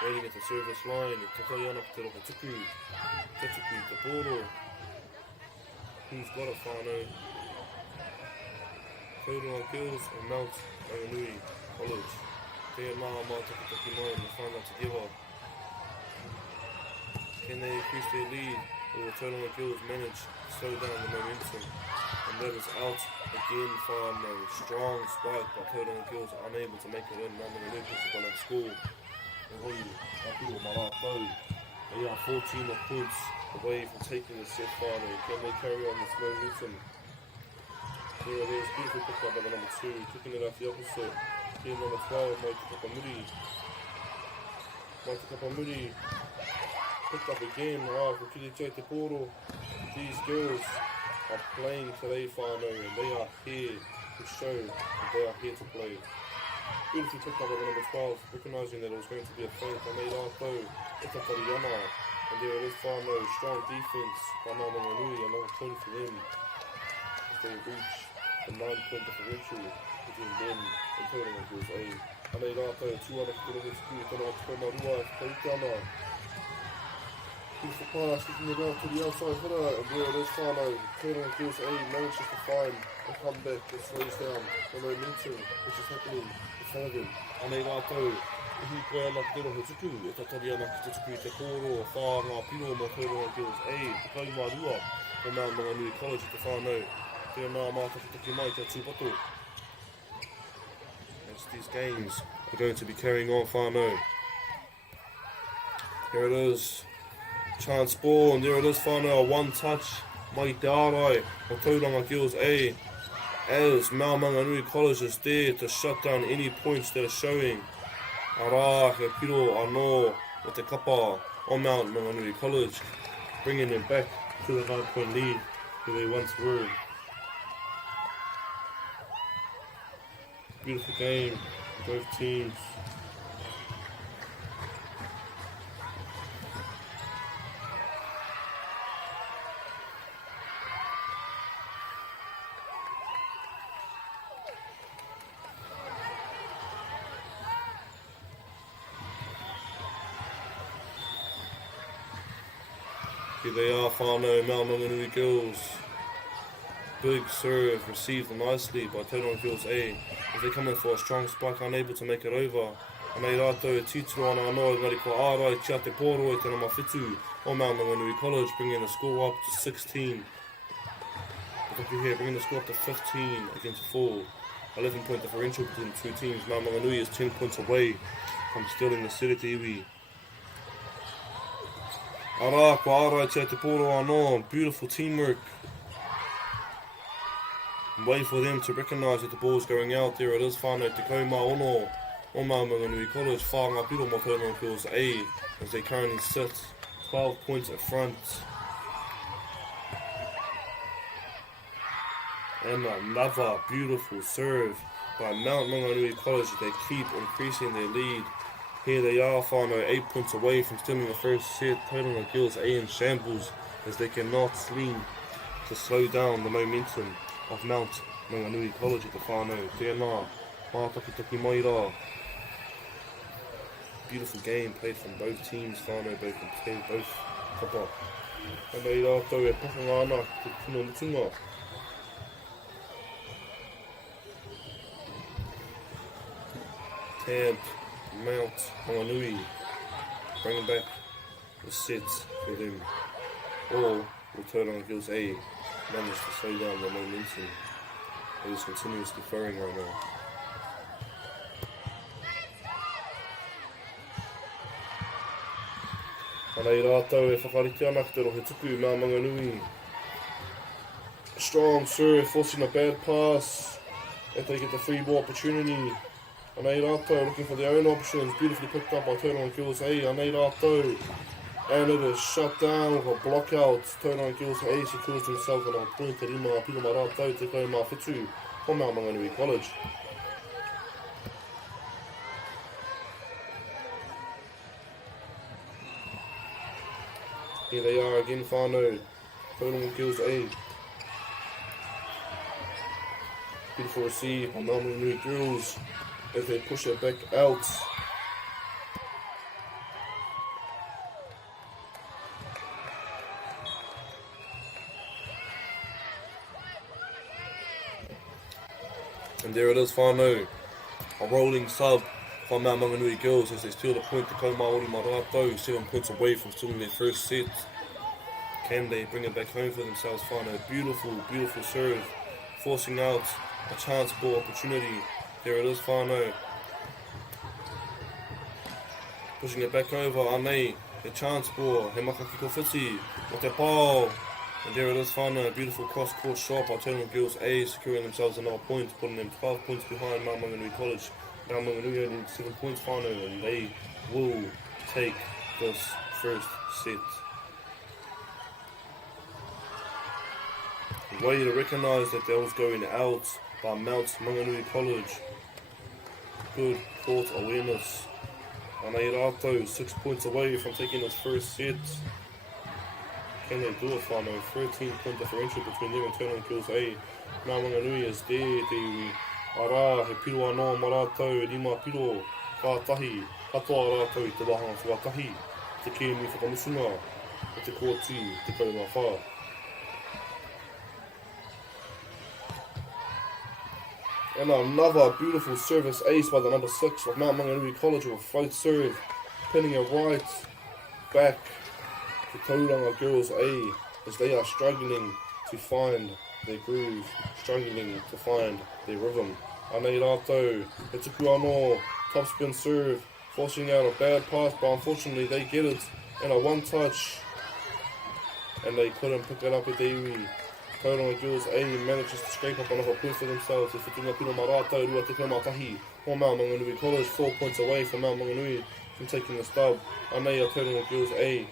Waiting at the service line, takai ana ki te roka tuku. Te tuku, te pōro. Who's got a whānau? Tauranga Girls and Maunganui College. Te mā takapuna mai in the whānau together. Can they increase their lead? Or will Tauranga Girls manage to slow down the momentum? And that is out again for a strong spike, but Tauranga Girls are unable to make it in. Maunganui puts it on that score. They are 14 points away from taking the set final. Can they carry on this momentum? There it is, beautiful pick up by the number 2, kicking it out the opposite. Here number 12, Takapuna. Picked up again. For Kiri Te Poro. These girls are playing today final and they are here to show that they are here to play. Beautifully picked up by the number 12, recognising that it was going to be a feint. And they are though, Tauranga. And there it is final, strong defence by Maunganui, another point for them. They reach the 9-point differential between them and Tauranga Girls A. And they are though, 2 out of 4 hits, 2 out of 4 marua, Tauranga. Beautiful pass, kicking it out to the outside hitter, and there it is final. Tauranga Girls A manages to find a comeback that slows down the momentum which is happening in front of them. And they are though, he koe ana ki te roho tuku, e tatari ana ki te tuku i te kōro, whāra piro mo Tauranga Girls A, te kaimārua o Maunganui College at the whānau. Tēnā mātakitaki mai te tūpato. As these games are going to be carrying on whānau. Here it is. Chance ball, and there it is whānau, a one touch. Mai te ārai o Tauranga Girls A. As Maunganui College is there to shut down any points that are showing. Ara, he piro anō o te kapa o Maunganui College, bringing them back to the 9-point lead where they once were. Beautiful game, both teams. Here they are, whānau, Maunganui Girls. Big serve, received nicely by Tauranga Girls A. As they come in for a strong spike, unable to make it over. And they rātou titiro ana anō, engari ko ārai, tia te pōro e te nama whitu o Maunganui College, bringing the score up to 16. Here, bringing the score up to 15 against 4. 11-point differential between the two teams. Maunganui is 10 points away from stealing the CET iwi. Ara, ko ara te Poirewa anō, beautiful teamwork. Wait for them to recognise that the ball's going out. There it is, whānau te kaumā ono o Maunganui College, whānga piro mo Tauranga Girls A, as they currently sit 12 points at front. And another beautiful serve by Maunganui College. They keep increasing their lead. Here they are, whānau 8 points away from stealing the first set. Tauranga Girls A in shambles as they cannot seem to slow down the momentum of Maunganui College at the whānau. Tēnā, mātakitaki mai rā. Beautiful game played from both teams, whānau, both kapa. And they rātou e pakanga ana te tino mutunga. Tabbed Maunganui, bringing back the sets for them. Or will Tauranga Girls A manage to slow down the momentum that is continuously throwing right now. Anei rātou e whakarite ana ki te rohe tuku mā Maunganui. Strong serve, forcing a bad pass if they get the free ball opportunity. Anei rātou looking for their own options, beautifully picked up by Tauranga Girls A. Anei rātou, and it is shut down with a block out. Tauranga Girls A secures themselves on a point te rima piro mā rātou te kaumā whitu o mā Maunganui College. Here they are again, whānau, Tauranga Girls A. Beautiful receive by Maunganui Girls as they push it back out. And there it is, whānau, a rolling sub from Maunganui Girls as they steal the point to MΑORI Marato, 7 points away from stealing their first set. Can they bring it back home for themselves, whānau? Beautiful, beautiful serve, forcing out a chance ball opportunity. There it is, whānau. Pushing it back over, anei, the chance ball, he makaki ko whiti, o te pāo. And there it is, whānau, beautiful cross-court shot by Tauranga Girls A, securing themselves another point, putting them 12 points behind Maunganui College. Now Maunganui only 7 points, whānau, and they will take this first set. Way to recognise that was going out by Maunganui College. Good court awareness. Anei rātou, 6 points away from taking this first set. Can they do it, whānau? 13-point differential between them and Tauranga Girls A. Maunganui is there, te iwi. Arā, he piro anō mā rātou, rima piro, kātahi, katoa rātou I te wahanga whakatahi, te kēmi whakamusunga, o te kōtū, te kaumā whā. And another beautiful service ace by the number 6 of Maunganui College with a float serve, pinning it right back to Tauranga Girls A as they are struggling to find their groove, struggling to find their rhythm. Anei rātou, he tuku anō, top spin serve, forcing out a bad pass, but unfortunately they get it in a one touch and they couldn't pick it up at the iwi. Tauranga Girls A manages to scrape up another point for themselves. If it's pino mā rātou, rua te kaumātahi o Maunganui College, 4 points away from Maunganui from taking the stub. Anei a Tauranga Girls A.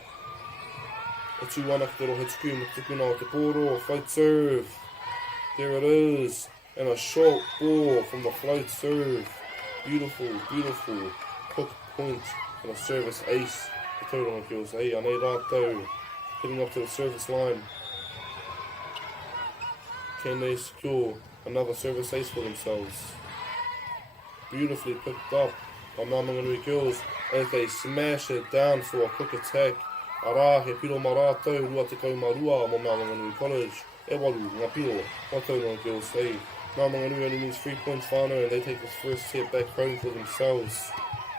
E tū ana ki te rohe tuku, mo tuku nā o te pōro, float serve. There it is. And a short ball from the float serve. Beautiful, beautiful hook point and a service ace for Tauranga Girls A. Anei rātou, getting up to the service line. Can they secure another service ace for themselves? Beautifully picked up by Maunganui Girls as they smash it down for a quick attack. Arā, he piro mā rātou, rua te kaumarua mo Maunganui College. E waru, ngā piro, o Tauranga Girls A. Maunganui only needs 3 points, whānau, and they take this first set back home for themselves.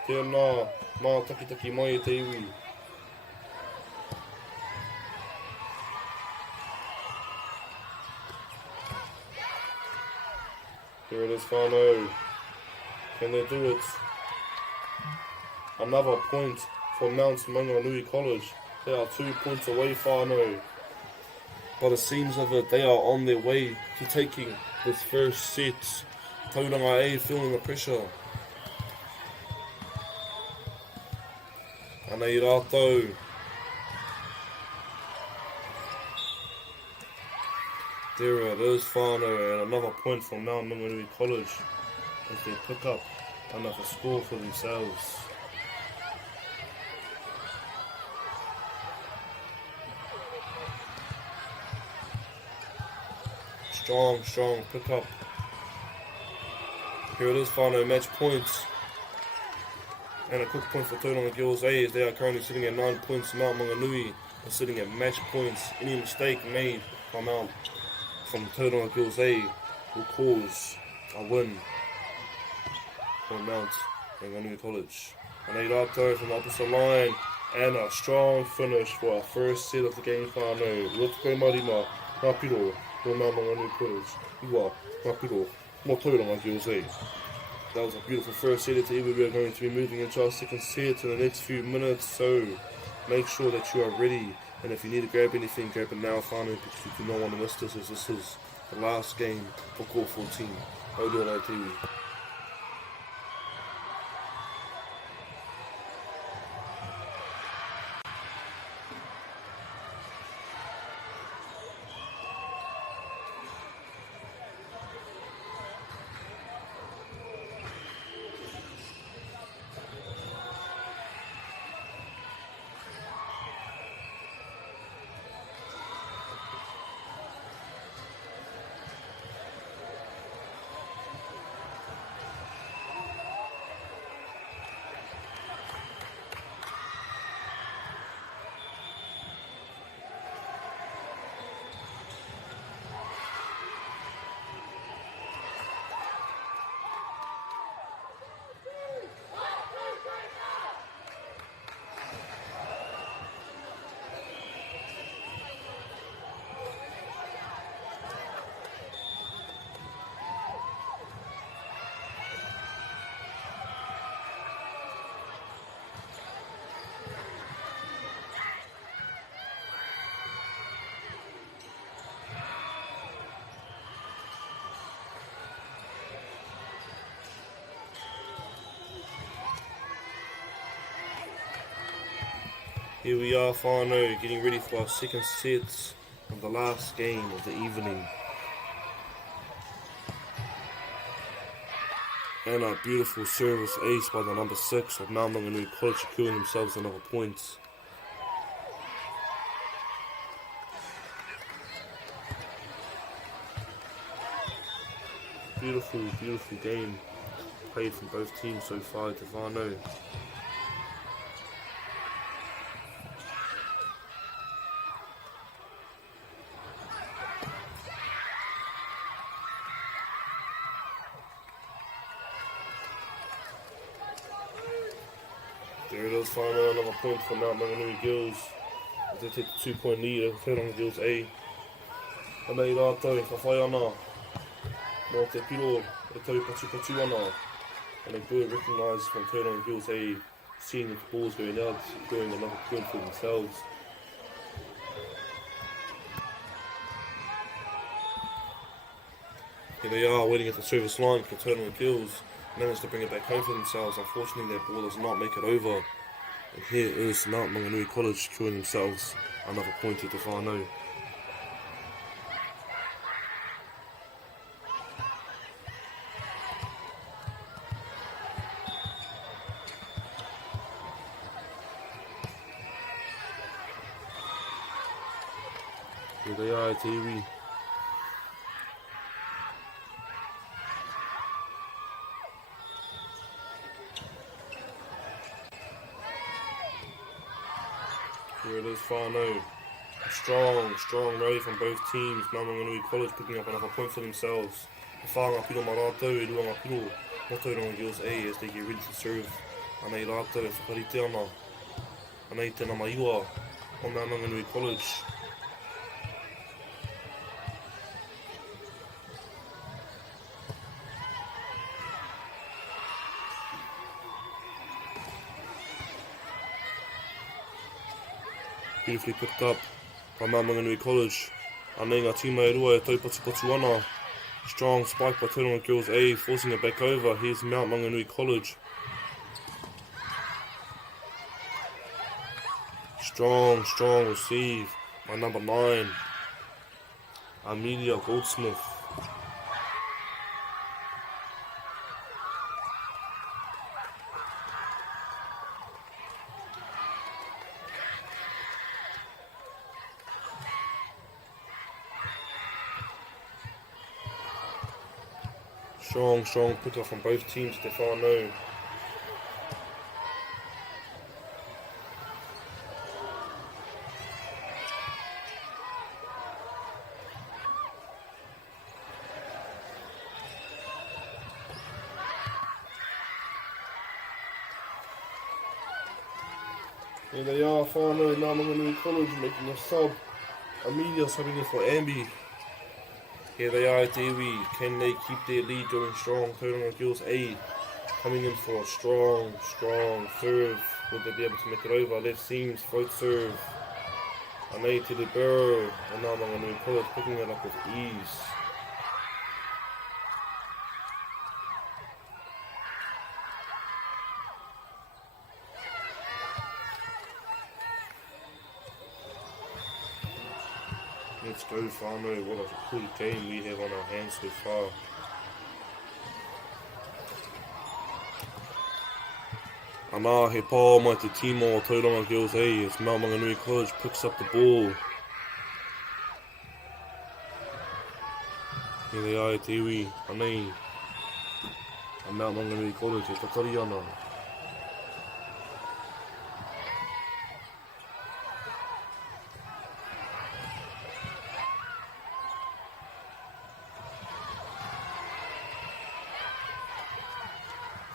Tēnā, mā takitaki mai e te iwi. Here it is, whānau. Can they do it? Another point for Mount Maunganui College. They are 2 points away, whānau. By the seams of it, they are on their way to taking this first set. Tauranga A feeling the pressure. Anei rātou. There it is, whānau, and another point from Mount Maunganui College as they pick up another score for themselves. Strong pick up. Here it is, whānau, match points. And a quick point for Tauranga Girls A as they are currently sitting at 9 points. Mount Maunganui are sitting at match points. Any mistake made from Tauranga Girls A will cause a win for Mount Maunganui College. And a rātou from the opposite line and a strong finish for our first set of the game, whānau. Rotukai marima, ngā piro for Mount Maunganui College. Iwa, ngā piro mō Tauranga Girls A. That was a beautiful first set. We are going to be moving into our second set in the next few minutes, so make sure that you are ready. And if you need to grab anything, grab it now, whānau, because you do not want to miss this, as this is the last game for Core 14. Aotearoa TV. Here we are, whānau, getting ready for our second set of the last game of the evening. And a beautiful service ace by the number 6 of Mount Maunganui College, securing themselves another point. Beautiful game played from both teams so far to whānau. There it is, whānau, another point for Mount Maunganui Girls. As they take the 2-point lead over Tauranga Girls A. Anei rātou, ka whai ana. Mō te piro, e tau patu ana. And they do recognise from Tauranga Girls A, seeing that the ball is going out, going another point for themselves. Here they are, waiting at the service line for Tauranga Girls. Managed to bring it back home for themselves. Unfortunately, their ball does not make it over. And here is Mount Maunganui College securing themselves another point at the whānau. Here they are, Aotearoa. Here it is, whānau. A strong rally from both teams. Mount Maunganui College picking up another point for themselves. The whānga piro mā rātou, e rua ngā piro. Mō Tauranga Girls A as they get ready to serve. Anei rātou e whakarite ana. Anei tēnā maiua o Mount Maunganui College. Beautifully picked up by Maunganui College. Anei ngā tīma e rua e tau potu ana. Strong spike by Tauranga Girls A, forcing it back over. Here's Maunganui College. Strong receive by number 9, Amelia Goldsmith. Strong pickup from both teams, Stefano. Here they are, Whānau, Maunganui College making a sub. Amelia subbing in for Ambi. Here they are at the iwi. Can they keep their lead going strong? Tauranga Girls A coming in for a strong serve. Would they be able to make it over? Left seams, float serve. Anei to the barrel. And now Maunganui College picking it up with ease. Let's go, Whānau. What a good game we have on our hands so far. Anā, he pā mai te tīma o Tauranga Girls A as Maunganui College picks up the ball. Here they are at te iwi, anei. A Maunganui College e tatari ana.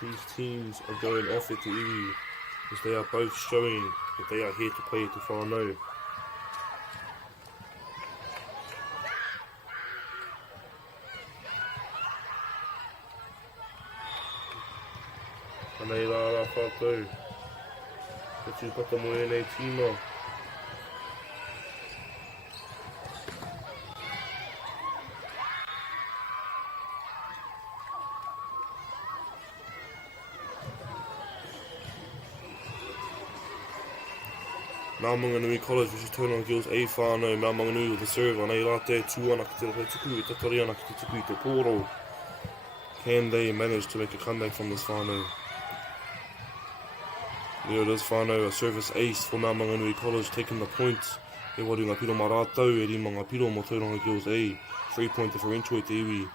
These teams are going off at the iwi as they are both showing that they are here to play to Whānau. Anei rā whātou. Ka tūpata mo e nei tīma. Maunganui College versus Tauranga Girls A whānau. Maunganui with the serve. Anei rā te tū ana ki te rau tuku, e tatari ana ki te tuku i te pōro. Can they manage to make a comeback from this whānau? There it is, whānau, a service ace for Maunganui College taking the points. E wari ngā piro mā rātau, e rima ngā piro mo Tauranga Girls A. 3-point differential te iwi.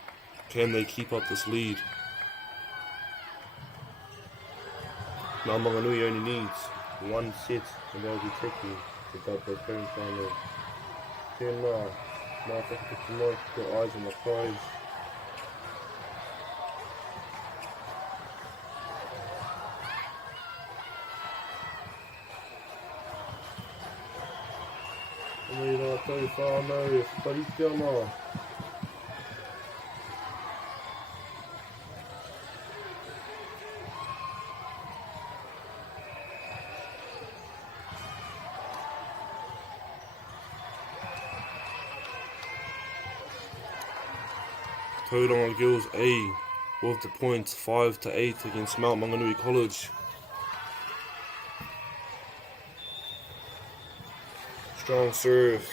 Can they keep up this lead? Maunganui only needs one set and they'll be tricky to dub their parent whānau. Tēnā, mā whakatiki tonight, got eyes on the prize. Anei rātou whānau, whariti ana. Tauranga Girls A with the points 5-8 against Maunganui College. Strong serve,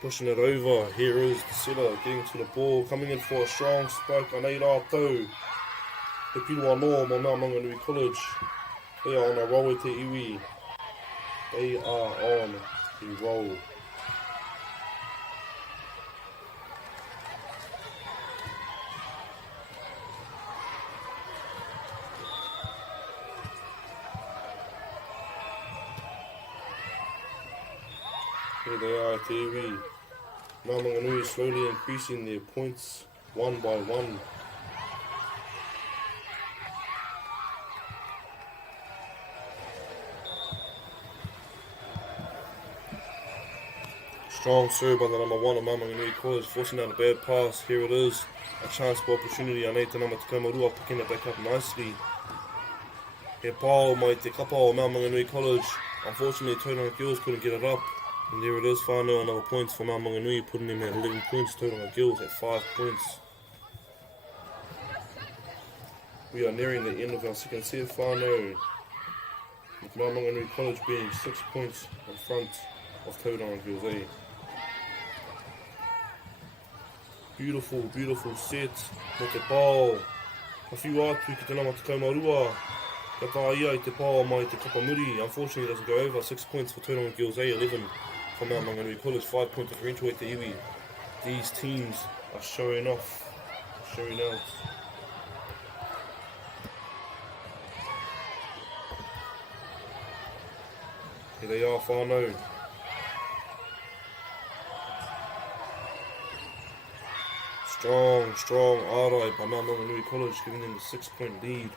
pushing it over. Here is the setter getting to the ball, coming in for a strong spike. Anei rātou. Te piro anō mo Maunganui College. They are on a roll with te iwi. They are on a roll. Here they are at the iwi. Maunganui slowly increasing their points one by one. Strong serve by the number 1 of Maunganui College, forcing out a bad pass. Here it is, a chance for opportunity. Anei te number Takapuna picking it back up nicely. He pāo mai te kapa o Maunganui College. Unfortunately, Tauranga Girls couldn't get it up. And there it is, whānau, another points for Maunganui, putting him at 11 points, Tauranga Girls at 5 points. We are nearing the end of our second set, whānau, with Maunganui College being 6 points in front of Tauranga Girls A. Beautiful, beautiful set, mo te pāo. A whiu atu ki te nama te kaumarua. Ka tā ia I te pāo mai te kapamuri. Unfortunately, it doesn't go over. 6 points for Tauranga Girls A, 11 for Maunganui College, 5 point differential at the iwi. These teams are showing off, showing out. Here they are, whānau. Strong ārai by Maunganui College, giving them the 6 point lead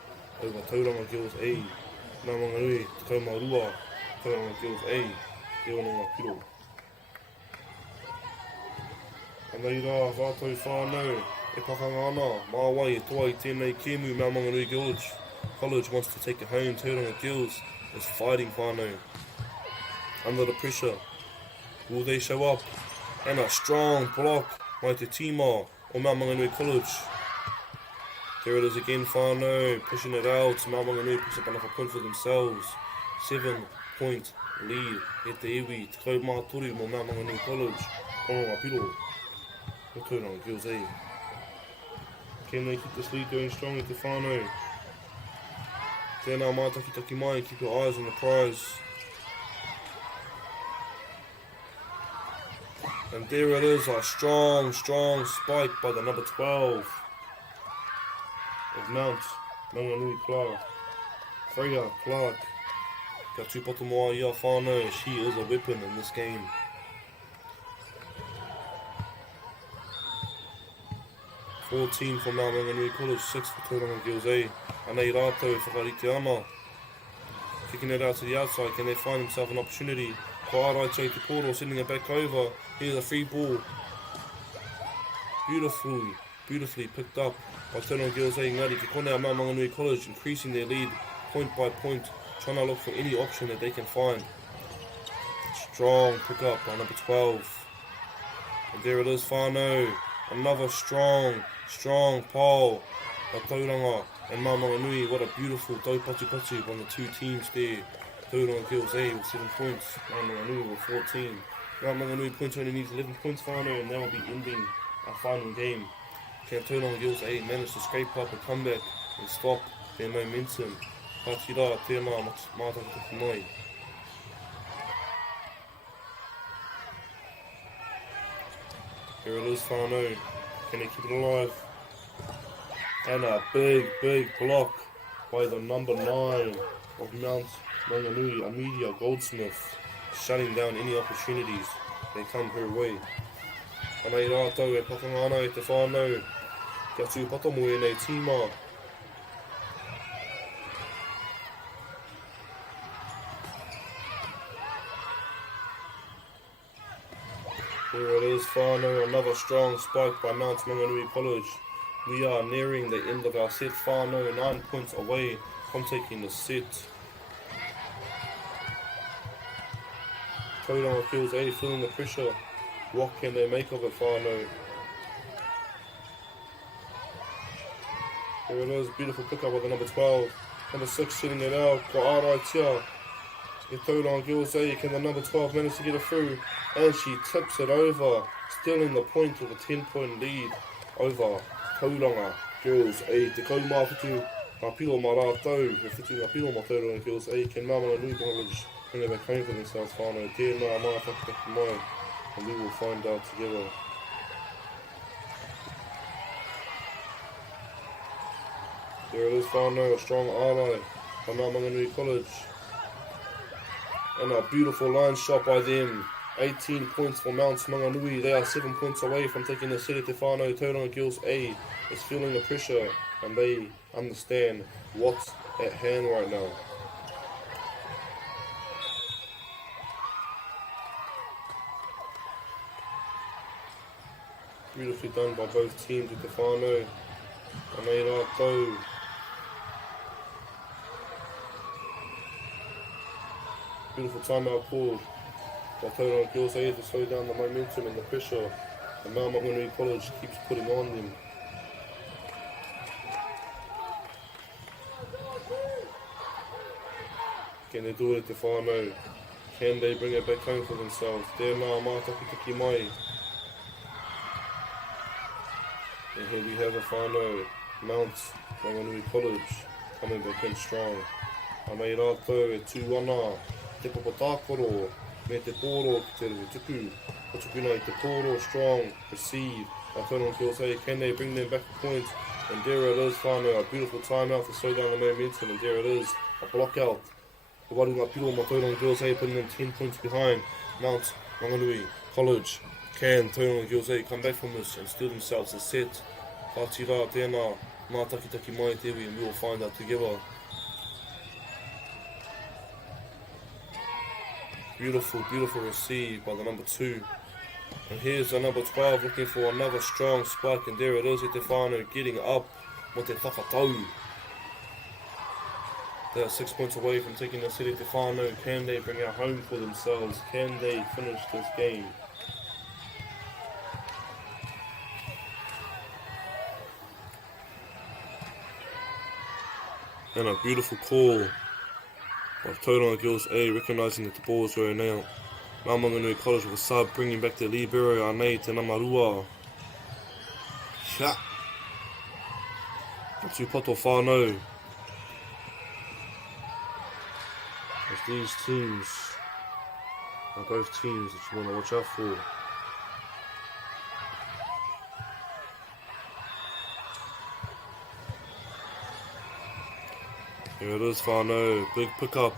over Tauranga Girls A. Maunganui, te kaumarua, Tauranga Girls A, e ono ngā piro. And nei rā, whātau whānau, e pakanga ana, māwai e toa I tēnei kēmu Maunganui College wants to take it home. Tauranga Girls is fighting whānau. Under the pressure, will they show up? And a strong block by te tīma o Maunganui College. There it is again, whānau, pushing it out. Maunganui picks up another point for themselves. 7 point lead at the iwi. Te kau mātori mo Maunganui College. Ono ngā piro. O Tauranga Girls A. Can they keep this lead going strong at the whānau? Tēnā mātaki mai, keep your eyes on the prize. And there it is, a strong spike by the number 12 of Maunganui Clark. Freya Clark. Ka tūpato moa ia whānau, she is a weapon in this game. Fourteen for Maunganui College, 6 for Tauranga Girls A. Anei rātou whakarite ana. Kicking it out to the outside, can they find themselves an opportunity? Koarai Te Poro sending it back over. Here's a free ball. Beautifully picked up by Tauranga Girls A. Ngāri te kone a Maunganui College, increasing their lead point by point, trying to look for any option that they can find. Strong pick up by number 12. And there it is, whānau. Another strong pole by Tauranga and Maunganui. What a beautiful taupati on the two teams there. Tauranga Girls A with 7 points, Maunganui with 14. Maunganui points only needs 11 points, whānau, and that will be ending our final game. Can Tauranga Girls A manage to scrape up a comeback and stop their momentum? Pātira, tēnā mātaki mai. Here it is, whānau. Can they keep it alive? And a big block by the number 9 of Maunganui, Amelia Goldsmith, shutting down any opportunities that come her way. Anei rātou e pakanga ana e te whānau, kia tūpato mo e nei tīma. Here it is, whānau, another strong spike by Maunganui College. We are nearing the end of our set, whānau, 9 points away from taking the set. Tauranga Girls A feeling the pressure. What can they make of it, whānau? Here it is, beautiful pickup with the number 12. Number 6 sitting it out, ko Aotearoa. If Tauranga Girls A, can the number 12 manage to get it through? And she tips it over, stealing the point with a 10-point lead over Tauranga Girls A. Te kaumāwhitu, ngā pilo mā rātou, he whitu ngā pilo mā Tauranga Girls A, can Maunganui College bring it back home for themselves, whānau. Tēnā mātaki mai, and we will find out together. There it is, whānau, a strong ārai by Maunganui College. And a beautiful line shot by them. 18 points for Maunganui. They are 7 points away from taking the set at te whānau. Tauranga Girls A is feeling the pressure and they understand what's at hand right now. Beautifully done by both teams at te whānau. Anei rātou. Beautiful timeout call by Tauranga Girls A to slow down the momentum and the pressure that Maunganui College keeps putting on them. Can they do it at the whānau? Can they bring it back home for themselves? Tēnā mātakitaki mai. And here we have a whānau, Maunganui College, coming back in strong. Anei rātou e tū ana, te papatākoro, me te pōro ki te tuku. Takapuna i te pōro strong, receive. Tauranga Girls A, can they bring them back a point? And there it is, whānau, a beautiful timeout to slow down the momentum, and there it is, a block out. Warunga Piro ma Tauranga Girls A putting them 10 points behind. Maunganui College. Can Tauranga Girls A come back from this and steal themselves a set? Hātira tēnā, mā takitaki mai te iwi, and we will find out together. Beautiful, beautiful receive by the number 2. And here's the number 12 looking for another strong spike, and there it is, E te whānau getting up mo te whakatau. They are 6 points away from taking the city to whānau. Can they bring it home for themselves? Can they finish this game? And a beautiful call by Tauranga Girls A, recognising that the ball is going out. Maunganui College with a sub, bringing back the libero, Anei te Namarua. Sha! Tupato whānau. As these teams are both teams that you want to watch out for. Here it is, whānau, big pickup,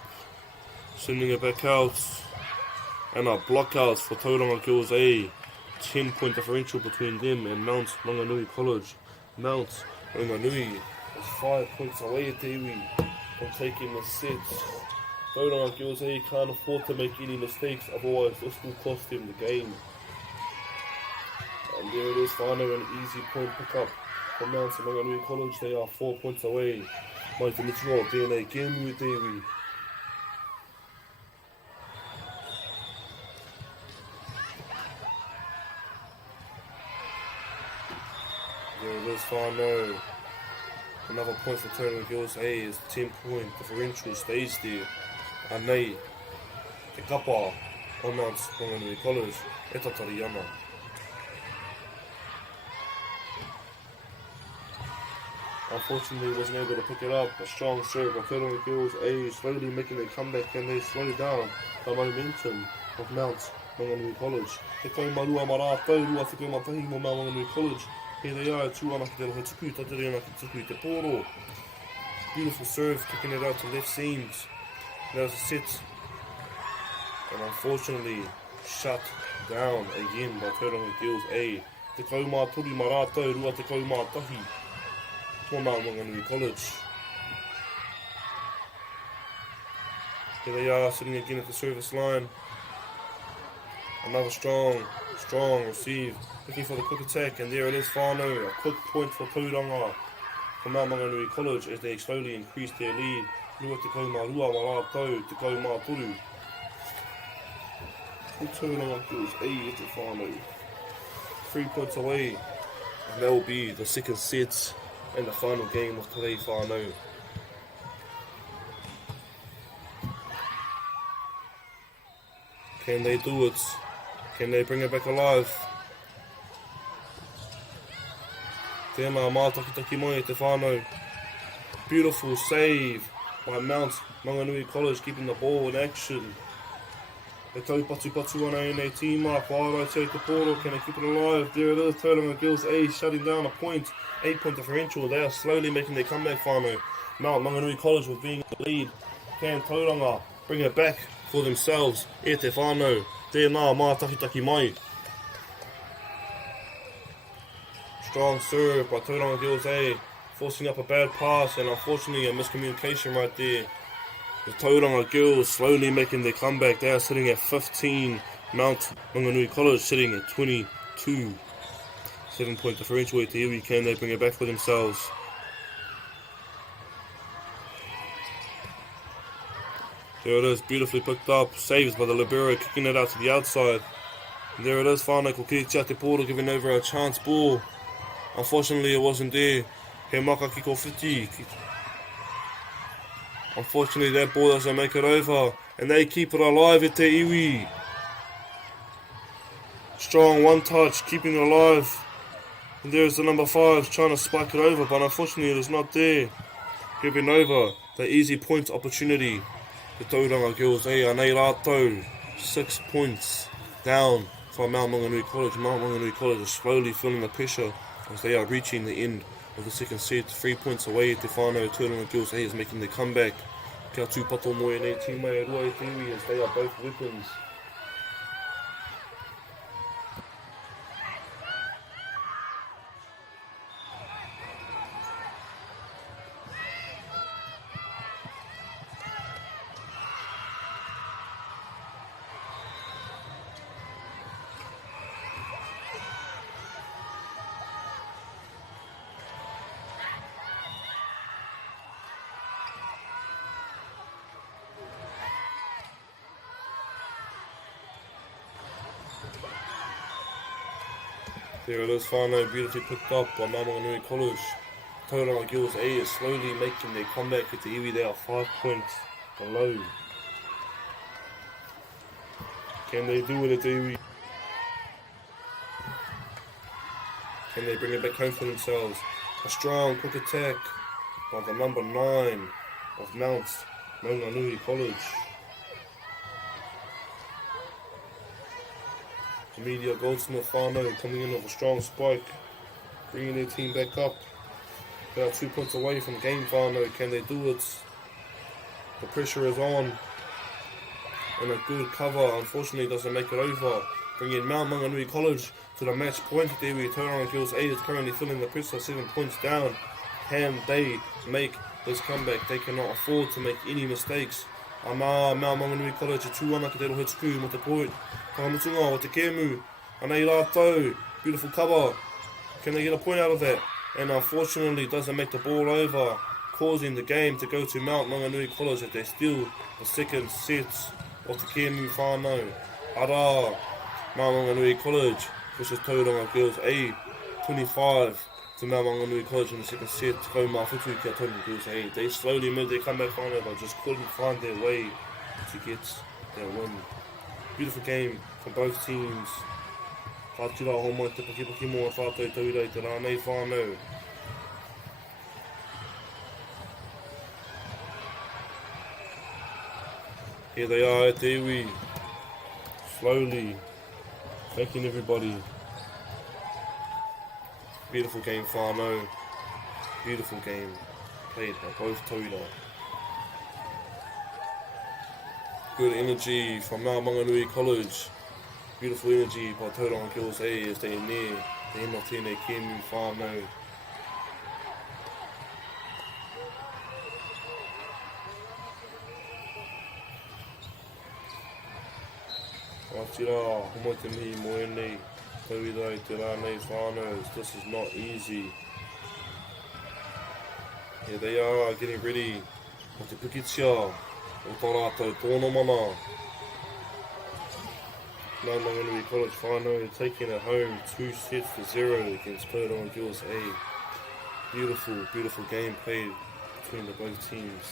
sending it back out, and a block out for Tauranga Girls A. 10-point differential between them and Maunganui College. Maunganui is 5 points away at the iwi from taking the set. Tauranga Girls A can't afford to make any mistakes, otherwise this will cost them the game. And there it is, whānau, an easy point pickup from Maunganui College. They are 4 points away. Mai te mitunga o tēnei game with iwi. There it is, whānau. Another point for Tauranga Girls A as the 10-point differential stays there. Anei, te kapa o Maunganui College, e tatari ana. Unfortunately, wasn't able to pick it up. A strong serve by Tauranga Girls A, slowly making a comeback, and they slow down the momentum of Maunganui College. Te kaumarua marātou, rua te kaumatahi mo Maunganui College. Here they are, tū ana ki te rohe tuku, tatari ana ki tuku, te pōro. Beautiful serve, kicking it out to left seams. That was a set. And unfortunately, shut down again by Tauranga Girls A. Te kaumāturi marātou, rua te kaumātahi. Maunganui College. Here they are, sitting again at the service line. Another strong receive, looking for the quick attack, and there it is, whānau, a quick point for Tauranga from Maunganui College as they slowly increase their lead. Rua te kaumarua marātou, te kaumāturu. Tauranga Girls A e te whānau. 3 points away, and that will be the second set and the final game of today, whānau. Can they do it? Can they bring it back alive? Tēnā mātakitaki mai te whānau. Beautiful save by Maunganui College, keeping the ball in action. They taupatu ana e nei tīma, whārai te pōro, can they keep it alive? There it is, Tauranga Girls A shutting down a point. 8-point differential. They are slowly making their comeback, whānau. Maunganui College with being the lead. Can Tauranga bring it back for themselves? E te whānau. Tēnā mātakitaki mai. Strong serve by Tauranga Girls A, forcing up a bad pass, and unfortunately a miscommunication right there. The Tauranga Girls slowly making their comeback. They are sitting at 15. Maunganui College sitting at 22. 7-point differential at the iwi. Can they bring it back for themselves? There it is, beautifully picked up, saved by the libero, kicking it out to the outside. And there it is, whānau ko Kia Te Pōra giving over a chance ball. Unfortunately, it wasn't there. He maka ki ko whiti. Unfortunately, that ball doesn't make it over. And they keep it alive at te iwi. Strong one touch, keeping it alive. And there's the number 5 trying to spike it over, but unfortunately it is not there. Giving over the easy point opportunity. The Tauranga girls, anei rātou, 6 points down from Maunganui College. Maunganui College is slowly feeling the pressure as they are reaching the end of the second set. 3 points away at the whānau. Tauranga girls is making their comeback. Kia tūpato moe nei team MΑORI e te iwi as they are both weapons. There it is, whānau, beautifully picked up by Maunganui College. Tauranga girls A is slowly making their comeback at the iwi. They are 5 points below. Can they do it at the iwi? Can they bring it back home for themselves? A strong, quick attack by the number 9 of Maunganui College. The media Goldsmith whānau coming in with a strong spike, bringing their team back up. They are 2 points away from game whānau. Can they do it? The pressure is on. And a good cover, unfortunately, doesn't make it over. Bringing Maunganui College to the match point there where Tauranga girls A is currently feeling the pressure, 7 points down. Can they make this comeback? They cannot afford to make any mistakes. Maunganui College, 2-1 ki te rohe tuku mo te point. Whakamutunga o te kēmu. Anei rātou, beautiful cover. Can they get a point out of that? And unfortunately doesn't make the ball over, causing the game to go to Maunganui College as they steal the second set of the kēmu whānau. Ara, Maunganui College versus Tauranga girls A, 25 to Maunganui College in the second set. Ko mawhitu ki a Tauranga girls A. They slowly made their comeback whānau but just couldn't find their way to get their win. Beautiful game from both teams. Whātira homo te pakipaki mo a whātou taurei te rānei whānau. Here they are at the iwi, slowly making everybody. Beautiful game whānau. Beautiful game played by both taura. Good energy from Maunganui College. Beautiful energy by Tauranga girls A as they near the end of tēnei kēmu whānau. Aotearoa, homo te mihi moe nei, tauira i te rānei whānau. This is not easy. Here they are getting ready for te pukitia. O tā rātou tōna mana. Maunganui College whānau taking it home 2-0 against Tauranga girls A. Beautiful, beautiful game played between the both teams.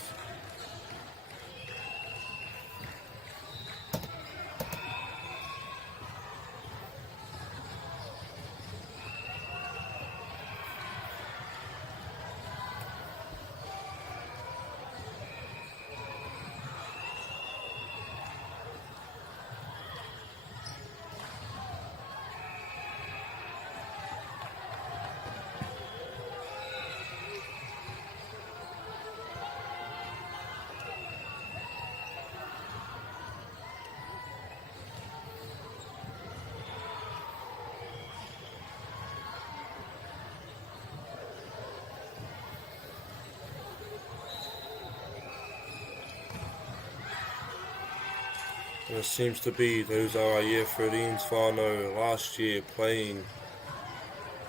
And it seems to be those are our year 13s whānau last year playing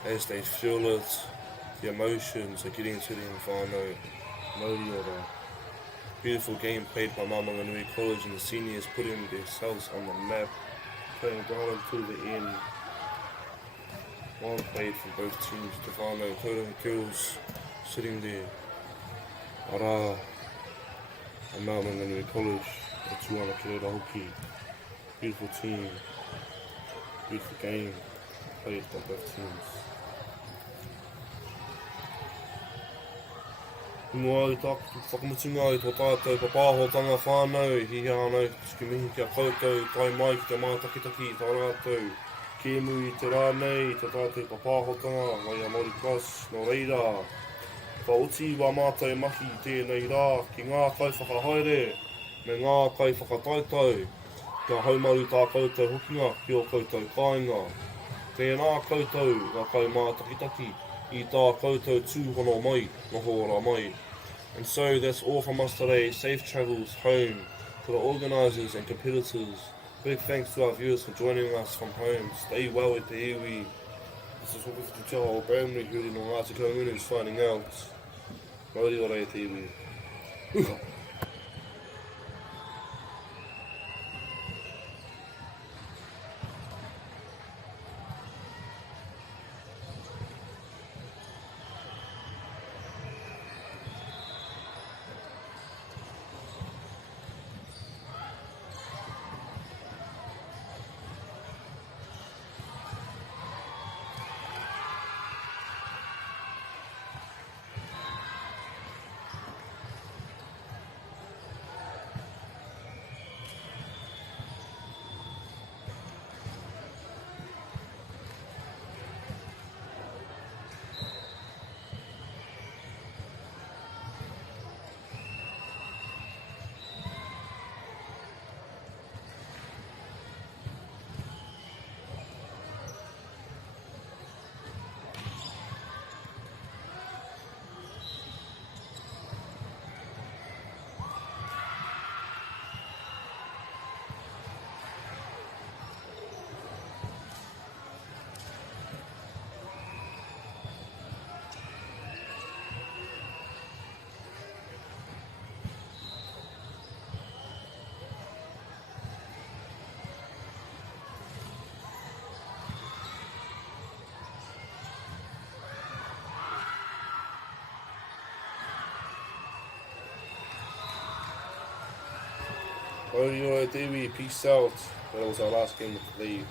as they feel it. The emotions are getting to them whānau. Mōriora. Beautiful game played by Maunganui College, and the seniors putting themselves on the map, playing down until the end. Well played from both teams. Stefano, Tauranga girls sitting there. Ara and Maunganui College, the 200 Kirera hoki. Beautiful team, beautiful game played by both teams. Mua i tāku whakamutunga i tō tātou papāhotanga whānau, hi anau, tuki mihi kia koutou, tai mai ki te mātakitaki i tā rātou. Kēmu i te rānei, i tō tātou papāhotanga, mai a MāORI Plus, no reira. Ka oti wa mātou mahi tēnei rā, ki ngā kai whakahaere, me ngā kai whakataitau. Ka haumaru tā koutou hukinga, ki o koutou kāinga. Tēnā koutou, ngā kai mātakitaki, I tā koutou tūhono mai, noho ora mai. And so that's all from us today. Safe travels home to the organisers and competitors. Big thanks to our viewers for joining us from home. Stay well at the iwi. This is Hokutu Te Ao Primary Huri no Ngāti Kaumunu signing out. Mauri ora e te iwi. Uka! Mauri ora e te iwi, peace out. That was our last game of the day.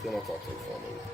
Tēnā tātou whānau.